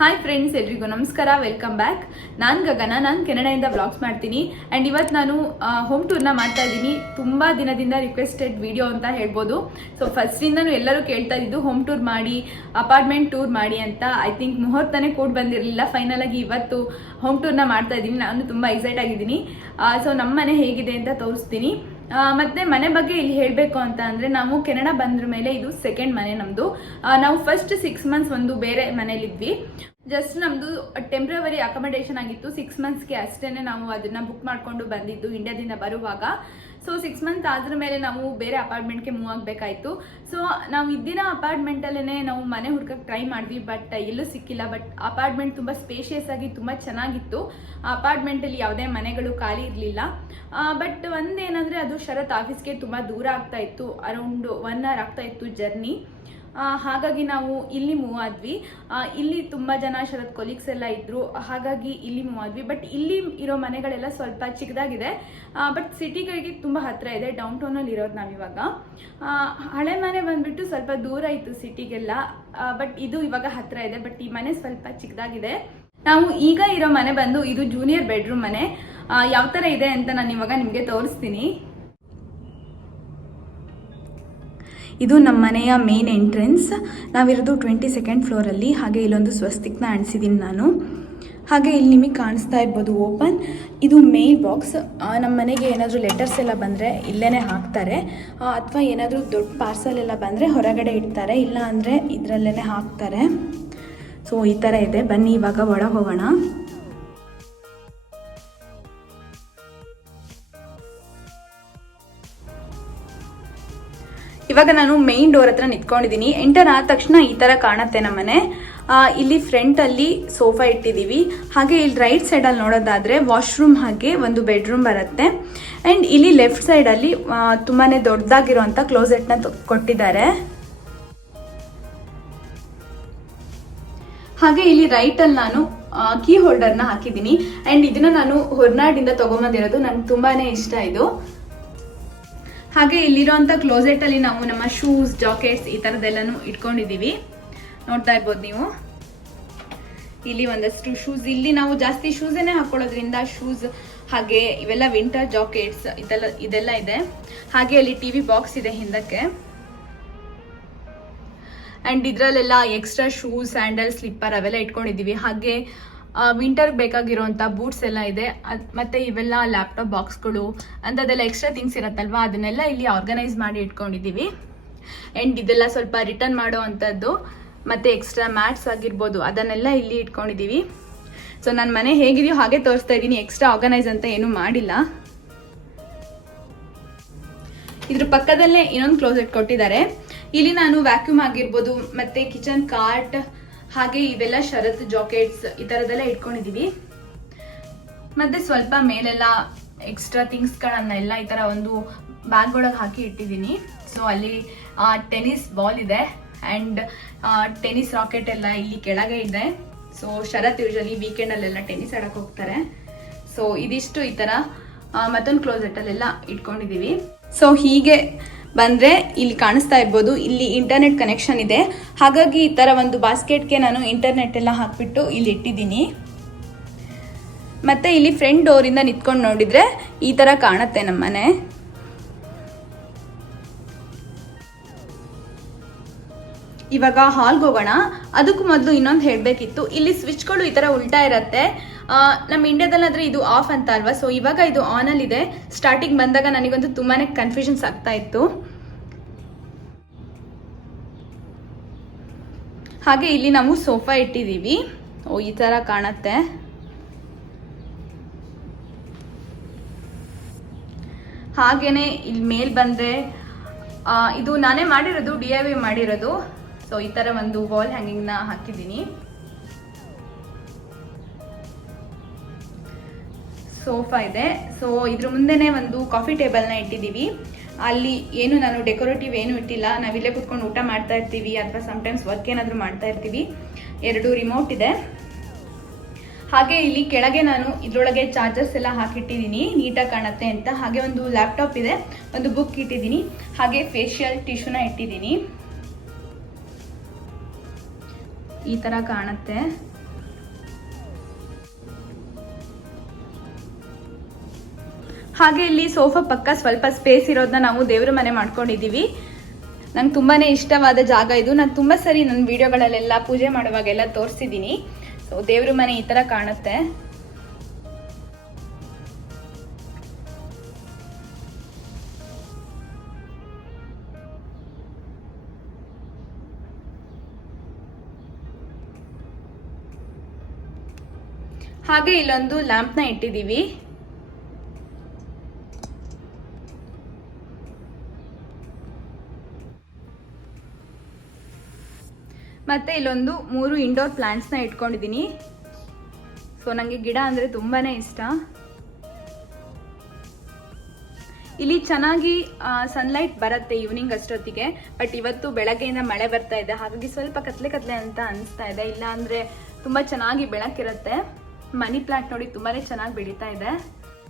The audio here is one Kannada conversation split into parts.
ಹಾಯ್ ಫ್ರೆಂಡ್ಸ್, ಎಲ್ರಿಗೂ ನಮಸ್ಕಾರ. Welcome back. ನಾನು ಗಗನ, ನಾನು ಕೆನಡಾಯಿಂದ ವ್ಲಾಗ್ಸ್ ಮಾಡ್ತೀನಿ. ಆ್ಯಂಡ್ ಇವತ್ತು ನಾನು ಹೋಮ್ ಟೂರ್ನ ಮಾಡ್ತಾ ಇದ್ದೀನಿ. ತುಂಬ ದಿನದಿಂದ ರಿಕ್ವೆಸ್ಟೆಡ್ ವಿಡಿಯೋ ಅಂತ ಹೇಳ್ಬೋದು. ಸೊ ಫಸ್ಟಿಂದನೂ ಎಲ್ಲರೂ ಕೇಳ್ತಾ ಇದ್ದು ಹೋಮ್ ಟೂರ್ ಮಾಡಿ, ಅಪಾರ್ಟ್ಮೆಂಟ್ ಟೂರ್ ಮಾಡಿ ಅಂತ. ಐ ಥಿಂಕ್ ಮುಹೂರ್ತನೇ ಕೂಡ ಬಂದಿರಲಿಲ್ಲ. ಫೈನಲ್ ಆಗಿ ಇವತ್ತು ಹೋಮ್ ಟೂರ್ನ ಮಾಡ್ತಾ ಇದ್ದೀನಿ. ನಾನು ತುಂಬ ಎಕ್ಸೈಟ್ ಆಗಿದ್ದೀನಿ. ಸೊ ನಮ್ಮ ಮನೆ ಹೇಗಿದೆ ಅಂತ ತೋರಿಸ್ತೀನಿ. ಮತ್ತೆ ಮನೆ ಬಗ್ಗೆ ಇಲ್ಲಿ ಹೇಳಬೇಕು ಅಂತ ಅಂದರೆ, ನಾವು ಕೆನಡಾ ಬಂದ್ರ ಮೇಲೆ ಇದು ಸೆಕೆಂಡ್ ಮನೆ ನಮ್ಮದು. ನಾವು ಫಸ್ಟ್ 6 ಮಂತ್ಸ್ ಒಂದು ಬೇರೆ ಮನೇಲಿದ್ವಿ. ಜಸ್ಟ್ ನಮ್ಮದು ಟೆಂಪ್ರವರಿ ಅಕಾಮಡೇಷನ್ ಆಗಿತ್ತು. 6 ಮಂತ್ಸ್ಗೆ ಅಷ್ಟೇ ನಾವು ಅದನ್ನ ಬುಕ್ ಮಾಡ್ಕೊಂಡು ಬಂದಿದ್ದು ಇಂಡಿಯಾದಿಂದ ಬರುವಾಗ. ಸೊ 6 ಮಂತ್ ಆದ್ರ ಮೇಲೆ ನಾವು ಬೇರೆ ಅಪಾರ್ಟ್ಮೆಂಟ್ಗೆ ಮೂವ್ ಆಗಬೇಕಾಯಿತು. ಸೊ ನಾವು ಇದ್ದಿನ ಅಪಾರ್ಟ್ಮೆಂಟಲ್ಲೇ ನಾವು ಮನೆ ಹುಡ್ಕಕ್ಕೆ ಟ್ರೈ ಮಾಡಿದ್ವಿ, ಬಟ್ ಎಲ್ಲೂ ಸಿಕ್ಕಿಲ್ಲ. ಬಟ್ ಅಪಾರ್ಟ್ಮೆಂಟ್ ತುಂಬ ಸ್ಪೇಷಿಯಸ್ ಆಗಿ ತುಂಬ ಚೆನ್ನಾಗಿತ್ತು. ಅಪಾರ್ಟ್ಮೆಂಟಲ್ಲಿ ಯಾವುದೇ ಮನೆಗಳು ಖಾಲಿ ಇರಲಿಲ್ಲ. ಬಟ್ ಒಂದೇನಂದರೆ, ಅದು ಶರತ್ ಆಫೀಸ್ಗೆ ತುಂಬ ದೂರ ಆಗ್ತಾ ಇತ್ತು. ಅರೌಂಡ್ 1 hour ಆಗ್ತಾ ಇತ್ತು ಜರ್ನಿ. ಹಾಗಾಗಿ ನಾವು ಇಲ್ಲಿ ಮೂವ್ ಆದ್ವಿ. ಇಲ್ಲಿ ತುಂಬ ಜನ ಶರತ್ ಕೊಲೀಗ್ಸ್ ಎಲ್ಲ ಇದ್ರು, ಹಾಗಾಗಿ ಇಲ್ಲಿ ಮೂವ್ ಆದ್ವಿ. ಬಟ್ ಇಲ್ಲಿ ಇರೋ ಮನೆಗಳೆಲ್ಲ ಸ್ವಲ್ಪ ಚಿಕ್ಕದಾಗಿದೆ, ಬಟ್ ಸಿಟಿಗಳಿಗೆ ತುಂಬ ಹತ್ರ ಇದೆ. ಡೌನ್ ಟೌನಲ್ಲಿ ಇರೋದು ನಾವಿವಾಗ. ಹಳೆ ಮನೆ ಬಂದ್ಬಿಟ್ಟು ಸ್ವಲ್ಪ ದೂರ ಇತ್ತು ಸಿಟಿಗೆಲ್ಲ, ಬಟ್ ಇದು ಇವಾಗ ಹತ್ರ ಇದೆ. ಬಟ್ ಈ ಮನೆ ಸ್ವಲ್ಪ ಚಿಕ್ಕದಾಗಿದೆ. ನಾವು ಈಗ ಇರೋ ಮನೆ ಬಂದು ಇದು ಜೂನಿಯರ್ ಬೆಡ್ರೂಮ್ ಮನೆ. ಯಾವ ಥರ ಇದೆ ಅಂತ ನಾನು ಇವಾಗ ನಿಮಗೆ ತೋರಿಸ್ತೀನಿ. ಇದು ನಮ್ಮ ಮನೆಯ ಮೇನ್ ಎಂಟ್ರೆನ್ಸ್. ನಾವಿರೋದು 22nd ಫ್ಲೋರಲ್ಲಿ. ಹಾಗೆ ಇಲ್ಲೊಂದು ಸ್ವಸ್ತಿಕ್ನ ಅಣಿಸಿದ್ದೀನಿ ನಾನು. ಹಾಗೆ ಇಲ್ಲಿ ನಿಮಗೆ ಕಾಣಿಸ್ತಾ ಇರ್ಬೋದು ಓಪನ್. ಇದು ಮೇಲ್ ಬಾಕ್ಸ್. ನಮ್ಮ ಮನೆಗೆ ಏನಾದರೂ ಲೆಟರ್ಸ್ ಎಲ್ಲ ಬಂದರೆ ಇಲ್ಲೇ ಹಾಕ್ತಾರೆ, ಅಥವಾ ಏನಾದರೂ ದೊಡ್ಡ ಪಾರ್ಸಲ್ ಎಲ್ಲ ಬಂದರೆ ಹೊರಗಡೆ ಇಡ್ತಾರೆ, ಇಲ್ಲ ಅಂದರೆ ಇದರಲ್ಲೇ ಹಾಕ್ತಾರೆ. ಸೊ ಈ ಥರ ಇದೆ. ಬನ್ನಿ ಇವಾಗ ಒಳಗೆ ಹೋಗೋಣ. ಇವಾಗ ನಾನು ಮೇನ್ ಡೋರ್ ಹತ್ರ ನಿಂತ್ಕೊಂಡಿದ್ದೀನಿ. ಎಂಟರ್ ಆದ ತಕ್ಷಣ ಈ ಥರ ಕಾಣುತ್ತೆ ನಮ್ಮನೆ. ಇಲ್ಲಿ ಫ್ರಂಟಲ್ಲಿ ಸೋಫಾ ಇಟ್ಟಿದ್ದೀವಿ. ಹಾಗೆ ಇಲ್ಲಿ ರೈಟ್ ಸೈಡಲ್ಲಿ ನೋಡೋದಾದರೆ ವಾಶ್ರೂಮ್ ಹಾಗೆ ಒಂದು ಬೆಡ್ರೂಮ್ ಬರುತ್ತೆ. ಆ್ಯಂಡ್ ಇಲ್ಲಿ ಲೆಫ್ಟ್ ಸೈಡಲ್ಲಿ ತುಂಬಾ ದೊಡ್ಡದಾಗಿರೋಂಥ ಕ್ಲೋಸೆಟ್ನ ಕೊಟ್ಟಿದ್ದಾರೆ. ಹಾಗೆ ಇಲ್ಲಿ ರೈಟಲ್ಲಿ ನಾನು ಕೀ ಹೋಲ್ಡರ್ನ ಹಾಕಿದ್ದೀನಿ. ಆ್ಯಂಡ್ ಇದನ್ನ ನಾನು ಹೊರನಾಡಿಂದ ತೊಗೊಂಬಂದಿರೋದು. ನಂಗೆ ತುಂಬಾ ಇಷ್ಟ ಇದು. ಹಾಗೆ ಇಲ್ಲಿರೋಂಥ ಕ್ಲೋಸೆಟಲ್ಲಿ ನಾವು ನಮ್ಮ ಶೂಸ್, ಜಾಕೆಟ್ಸ್ ಈ ಥರದ್ದೆಲ್ಲನೂ ಇಟ್ಕೊಂಡಿದ್ದೀವಿ. ನೋಡ್ತಾ ಇರ್ಬೋದು ನೀವು. ಇಲ್ಲಿ ಒಂದಷ್ಟು ಶೂಸ್, ಇಲ್ಲಿ ನಾವು ಜಾಸ್ತಿ ಶೂಸನ್ನೇ ಹಾಕೊಳ್ಳೋದ್ರಿಂದ ಶೂಸ್ ಹಾಗೆ ಇವೆಲ್ಲ ವಿಂಟರ್ ಜಾಕೆಟ್ಸ್ ಇದೆಲ್ಲ ಇದೆ. ಹಾಗೆ ಅಲ್ಲಿ ಟಿವಿ ಬಾಕ್ಸ್ ಇದೆ ಹಿಂದಕ್ಕೆ. ಆ್ಯಂಡ್ ಇದರಲ್ಲೆಲ್ಲ ಎಕ್ಸ್ಟ್ರಾ ಶೂಸ್, ಸ್ಯಾಂಡಲ್, ಸ್ಲಿಪ್ಪರ್ ಅವೆಲ್ಲ ಇಟ್ಕೊಂಡಿದ್ದೀವಿ. ಹಾಗೆ ವಿಂಟರ್ಗೆ ಬೇಕಾಗಿರೋಂಥ ಬೂಟ್ಸ್ ಎಲ್ಲ ಇದೆ. ಮತ್ತು ಇವೆಲ್ಲ ಲ್ಯಾಪ್ಟಾಪ್ ಬಾಕ್ಸ್ಗಳು ಅಂಥದ್ದೆಲ್ಲ ಎಕ್ಸ್ಟ್ರಾ ಥಿಂಗ್ಸ್ ಇರುತ್ತಲ್ವ, ಅದನ್ನೆಲ್ಲ ಇಲ್ಲಿ ಆರ್ಗನೈಸ್ ಮಾಡಿ ಇಟ್ಕೊಂಡಿದ್ದೀವಿ. ಆ್ಯಂಡ್ ಇದೆಲ್ಲ ಸ್ವಲ್ಪ ರಿಟರ್ನ್ ಮಾಡೋ ಅಂಥದ್ದು, ಮತ್ತು ಎಕ್ಸ್ಟ್ರಾ ಮ್ಯಾಟ್ಸ್ ಆಗಿರ್ಬೋದು, ಅದನ್ನೆಲ್ಲ ಇಲ್ಲಿ ಇಟ್ಕೊಂಡಿದ್ದೀವಿ. ಸೊ ನನ್ನ ಮನೆ ಹೇಗಿದೆಯೋ ಹಾಗೆ ತೋರಿಸ್ತಾ ಇದ್ದೀನಿ. ಎಕ್ಸ್ಟ್ರಾ ಆರ್ಗನೈಸ್ ಅಂತ ಏನೂ ಮಾಡಿಲ್ಲ. ಇದ್ರ ಪಕ್ಕದಲ್ಲೇ ಇನ್ನೊಂದು ಕ್ಲೋಸೆಟ್ ಕೊಟ್ಟಿದ್ದಾರೆ. ಇಲ್ಲಿ ನಾನು ವ್ಯಾಕ್ಯೂಮ್ ಆಗಿರ್ಬೋದು, ಮತ್ತು ಕಿಚನ್ ಕಾರ್ಟ್, ಹಾಗೆ ಇವೆಲ್ಲ ಶರತ್ ಜಾಕೆಟ್ಸ್ ಈ ಥರದ್ದೆಲ್ಲ ಇಟ್ಕೊಂಡಿದ್ದೀವಿ. ಮತ್ತು ಸ್ವಲ್ಪ ಮೇಲೆಲ್ಲ ಎಕ್ಸ್ಟ್ರಾ ಥಿಂಗ್ಸ್ಗಳನ್ನೆಲ್ಲ ಈ ಥರ ಒಂದು ಬ್ಯಾಗ್ ಒಳಗೆ ಹಾಕಿ ಇಟ್ಟಿದ್ದೀನಿ. ಸೊ ಅಲ್ಲಿ ಟೆನ್ನಿಸ್ ಬಾಲ್ ಇದೆ, ಆ್ಯಂಡ್ ಟೆನ್ನಿಸ್ ರಾಕೆಟ್ ಎಲ್ಲ ಇಲ್ಲಿ ಕೆಳಗೆ ಇದೆ. ಸೊ ಶರತ್ ಯೂಶಲಿ ವೀಕೆಂಡಲ್ಲೆಲ್ಲ ಟೆನ್ನಿಸ್ ಆಡಕ್ಕೆ ಹೋಗ್ತಾರೆ. ಸೊ ಇದಿಷ್ಟು ಈ ಥರ ಮತ್ತೊಂದು ಕ್ಲೋಸೆಟಲ್ಲೆಲ್ಲ ಇಟ್ಕೊಂಡಿದ್ದೀವಿ. ಸೊ ಹೀಗೆ ಬಂದರೆ ಇಲ್ಲಿ ಕಾಣಿಸ್ತಾ ಇರ್ಬೋದು, ಇಲ್ಲಿ ಇಂಟರ್ನೆಟ್ ಕನೆಕ್ಷನ್ ಇದೆ. ಹಾಗಾಗಿ ಈ ಥರ ಒಂದು ಬಾಸ್ಕೆಟ್ಗೆ ನಾನು ಇಂಟರ್ನೆಟ್ ಎಲ್ಲ ಹಾಕಿಬಿಟ್ಟು ಇಲ್ಲಿ ಇಟ್ಟಿದ್ದೀನಿ. ಮತ್ತು ಇಲ್ಲಿ ಫ್ರಂಟ್ ಡೋರಿಂದ ನಿಂತ್ಕೊಂಡು ನೋಡಿದರೆ ಈ ಥರ ಕಾಣುತ್ತೆ ನಮ್ಮ ಮನೆ. ಇವಾಗ ಹಾಲ್ಗೆ ಹೋಗೋಣ. ಅದಕ್ಕೂ ಮೊದಲು ಇನ್ನೊಂದು ಹೇಳಬೇಕಿತ್ತು. ಇಲ್ಲಿ ಸ್ವಿಚ್ಗಳು ಈ ಥರ ಉಲ್ಟಾ ಇರುತ್ತೆ. ನಮ್ಮ ಇಂಡಿಯಾದಲ್ಲಾದರೆ ಇದು ಆಫ್ ಅಂತ ಅಲ್ವಾ. ಸೊ ಇವಾಗ ಇದು ಆನಲ್ಲಿದೆ. ಸ್ಟಾರ್ಟಿಂಗ್ ಬಂದಾಗ ನನಗಂತೂ ತುಂಬಾ ಕನ್ಫ್ಯೂಷನ್ಸ್ ಆಗ್ತಾ ಇತ್ತು. ಹಾಗೆ ಇಲ್ಲಿ ನಾವು ಸೋಫಾ ಇಟ್ಟಿದ್ದೀವಿ. ಈ ಥರ ಕಾಣುತ್ತೆ. ಹಾಗೇನೆ ಇಲ್ಲಿ ಮೇಲ್ ಬಂದರೆ ಇದು ನಾನೇ ಮಾಡಿರೋದು, DIY ಮಾಡಿರೋದು. ಸೊ ಈ ಥರ ಒಂದು ವಾಲ್ ಹ್ಯಾಂಗಿಂಗ್ನ ಹಾಕಿದ್ದೀನಿ. ಸೋಫಾ ಇದೆ. ಸೊ ಇದ್ರ ಮುಂದೆನೇ ಒಂದು ಕಾಫಿ ಟೇಬಲ್ನ ಇಟ್ಟಿದ್ದೀವಿ. ಅಲ್ಲಿ ಏನು ನಾನು ಡೆಕೋರೇಟಿವ್ ಏನು ಇಟ್ಟಿಲ್ಲ. ನಾವಿಲ್ಲೇ ಕುತ್ಕೊಂಡು ಊಟ ಮಾಡ್ತಾ ಇರ್ತೀವಿ, ಅಥವಾ ಸಮ್ಟೈಮ್ಸ್ ವರ್ಕ್ ಏನಾದರೂ ಮಾಡ್ತಾ ಇರ್ತೀವಿ. 2 ರಿಮೋಟ್ ಇದೆ. ಹಾಗೆ ಇಲ್ಲಿ ಕೆಳಗೆ ನಾನು ಇದರೊಳಗೆ ಚಾರ್ಜರ್ಸ್ ಎಲ್ಲ ಹಾಕಿಟ್ಟಿದ್ದೀನಿ, ನೀಟಾಗಿ ಕಾಣುತ್ತೆ ಅಂತ. ಹಾಗೆ ಒಂದು ಲ್ಯಾಪ್ಟಾಪ್ ಇದೆ, ಒಂದು ಬುಕ್ ಇಟ್ಟಿದ್ದೀನಿ. ಹಾಗೆ ಫೇಶಿಯಲ್ ಟಿಶ್ಯೂನ ಇಟ್ಟಿದ್ದೀನಿ. ಈ ಥರ ಕಾಣುತ್ತೆ. ಹಾಗೆ ಇಲ್ಲಿ ಸೋಫಾ ಪಕ್ಕ ಸ್ವಲ್ಪ ಸ್ಪೇಸ್ ಇರೋದನ್ನ ನಾವು ದೇವ್ರ ಮನೆ ಮಾಡ್ಕೊಂಡಿದ್ದೀವಿ. ನಂಗೆ ತುಂಬಾ ಇಷ್ಟವಾದ ಜಾಗ ಇದು. ನಾನು ತುಂಬ ಸರಿ ನನ್ನ ವಿಡಿಯೋಗಳಲ್ಲೆಲ್ಲ ಪೂಜೆ ಮಾಡುವಾಗೆಲ್ಲ ತೋರಿಸಿದ್ದೀನಿ. ಸೊ ದೇವ್ರ ಮನೆ ಈ ಥರ ಕಾಣುತ್ತೆ. ಹಾಗೆ ಇಲ್ಲೊಂದು ಲ್ಯಾಂಪ್ನ ಇಟ್ಟಿದ್ದೀವಿ. ಮತ್ತೆ ಇಲ್ಲೊಂದು 3 ಇಂಡೋರ್ ಪ್ಲಾಂಟ್ಸ್ನ ಇಟ್ಕೊಂಡಿದ್ದೀನಿ. ಸೊ ನನಗೆ ಗಿಡ ಅಂದರೆ ತುಂಬಾ ಇಷ್ಟ. ಇಲ್ಲಿ ಚೆನ್ನಾಗಿ ಸನ್ಲೈಟ್ ಬರುತ್ತೆ ಈವ್ನಿಂಗ್ ಅಷ್ಟೊತ್ತಿಗೆ. ಬಟ್ ಇವತ್ತು ಬೆಳಗ್ಗೆಯಿಂದ ಮಳೆ ಬರ್ತಾ ಇದೆ, ಹಾಗಾಗಿ ಸ್ವಲ್ಪ ಕತ್ಲೆ ಕತ್ಲೆ ಅಂತ ಅನಿಸ್ತಾ ಇದೆ. ಇಲ್ಲ ಅಂದರೆ ತುಂಬ ಚೆನ್ನಾಗಿ ಬೆಳಕಿರುತ್ತೆ. ಮನಿ ಪ್ಲಾಂಟ್ ನೋಡಿ ತುಂಬಾ ಚೆನ್ನಾಗಿ ಬೆಳೀತಾ ಇದೆ.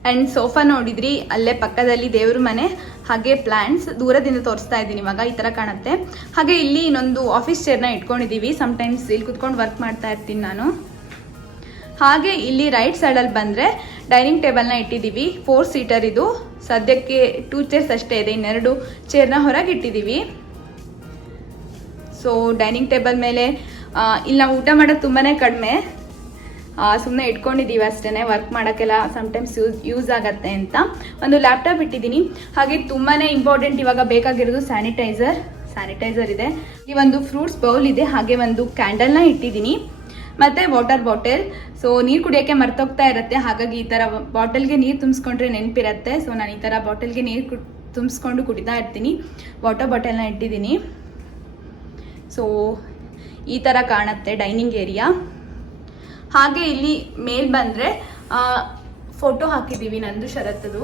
ಆ್ಯಂಡ್ ಸೋಫಾ ನೋಡಿದ್ರಿ, ಅಲ್ಲೇ ಪಕ್ಕದಲ್ಲಿ ದೇವ್ರ ಮನೆ, ಹಾಗೆ ಪ್ಲಾಂಟ್ಸ್ ದೂರದಿಂದ ತೋರಿಸ್ತಾ ಇದ್ದೀನಿ ಇವಾಗ. ಈ ಥರ ಕಾಣುತ್ತೆ. ಹಾಗೆ ಇಲ್ಲಿ ಇನ್ನೊಂದು ಆಫೀಸ್ ಚೇರ್ನ ಇಟ್ಕೊಂಡಿದ್ದೀವಿ. ಸಮ್ಟೈಮ್ಸ್ ಇಲ್ಲಿ ಕುತ್ಕೊಂಡು ವರ್ಕ್ ಮಾಡ್ತಾ ಇರ್ತೀನಿ ನಾನು. ಹಾಗೆ ಇಲ್ಲಿ ರೈಟ್ ಸೈಡಲ್ಲಿ ಬಂದರೆ ಡೈನಿಂಗ್ ಟೇಬಲ್ನ ಇಟ್ಟಿದ್ದೀವಿ. 4 ಸೀಟರ್ ಇದು. ಸದ್ಯಕ್ಕೆ 2 ಚೇರ್ಸ್ ಅಷ್ಟೇ ಇದೆ, ಇನ್ನೆರಡು ಚೇರ್ನ ಹೊರಗೆ ಇಟ್ಟಿದ್ದೀವಿ. ಸೊ ಡೈನಿಂಗ್ ಟೇಬಲ್ ಮೇಲೆ ಇಲ್ಲಿ ನಾವು ಊಟ ಮಾಡೋದು ತುಂಬಾ ಕಡಿಮೆ, ಸುಮ್ಮನೆ ಇಟ್ಕೊಂಡಿದ್ದೀವಿ ಅಷ್ಟೇ. ವರ್ಕ್ ಮಾಡೋಕ್ಕೆಲ್ಲ ಸಮ್ಟೈಮ್ಸ್ ಯೂಸ್ ಆಗತ್ತೆ ಅಂತ. ಒಂದು ಲ್ಯಾಪ್ಟಾಪ್ ಇಟ್ಟಿದ್ದೀನಿ. ಹಾಗೆ ತುಂಬಾ ಇಂಪಾರ್ಟೆಂಟ್ ಇವಾಗ ಬೇಕಾಗಿರೋದು ಸ್ಯಾನಿಟೈಸರ್ ಇದೆ. ಈ ಒಂದು ಫ್ರೂಟ್ಸ್ ಬೌಲ್ ಇದೆ. ಹಾಗೆ ಒಂದು ಕ್ಯಾಂಡಲ್ನ ಇಟ್ಟಿದ್ದೀನಿ. ಮತ್ತು ವಾಟರ್ ಬಾಟಲ್. ಸೊ ನೀರು ಕುಡಿಯೋಕ್ಕೆ ಮರ್ತೋಗ್ತಾ ಇರುತ್ತೆ, ಹಾಗಾಗಿ ಈ ಥರ ಬಾಟಲ್ಗೆ ನೀರು ತುಂಬಿಸ್ಕೊಂಡ್ರೆ ನೆನಪಿರುತ್ತೆ. ಸೊ ನಾನು ಈ ಥರ ಬಾಟಲ್ಗೆ ನೀರು ತುಂಬಿಸ್ಕೊಂಡು ಕುಡಿತಾ ಇರ್ತೀನಿ. ವಾಟರ್ ಬಾಟಲ್ನ ಇಟ್ಟಿದ್ದೀನಿ. ಸೊ ಈ ಥರ ಕಾಣುತ್ತೆ ಡೈನಿಂಗ್ ಏರಿಯಾ. ಹಾಗೆ ಇಲ್ಲಿ ಮೇಲ್ ಬಂದರೆ ಫೋಟೋ ಹಾಕಿದ್ದೀವಿ ನಂದು, ಶರತ್ತದು.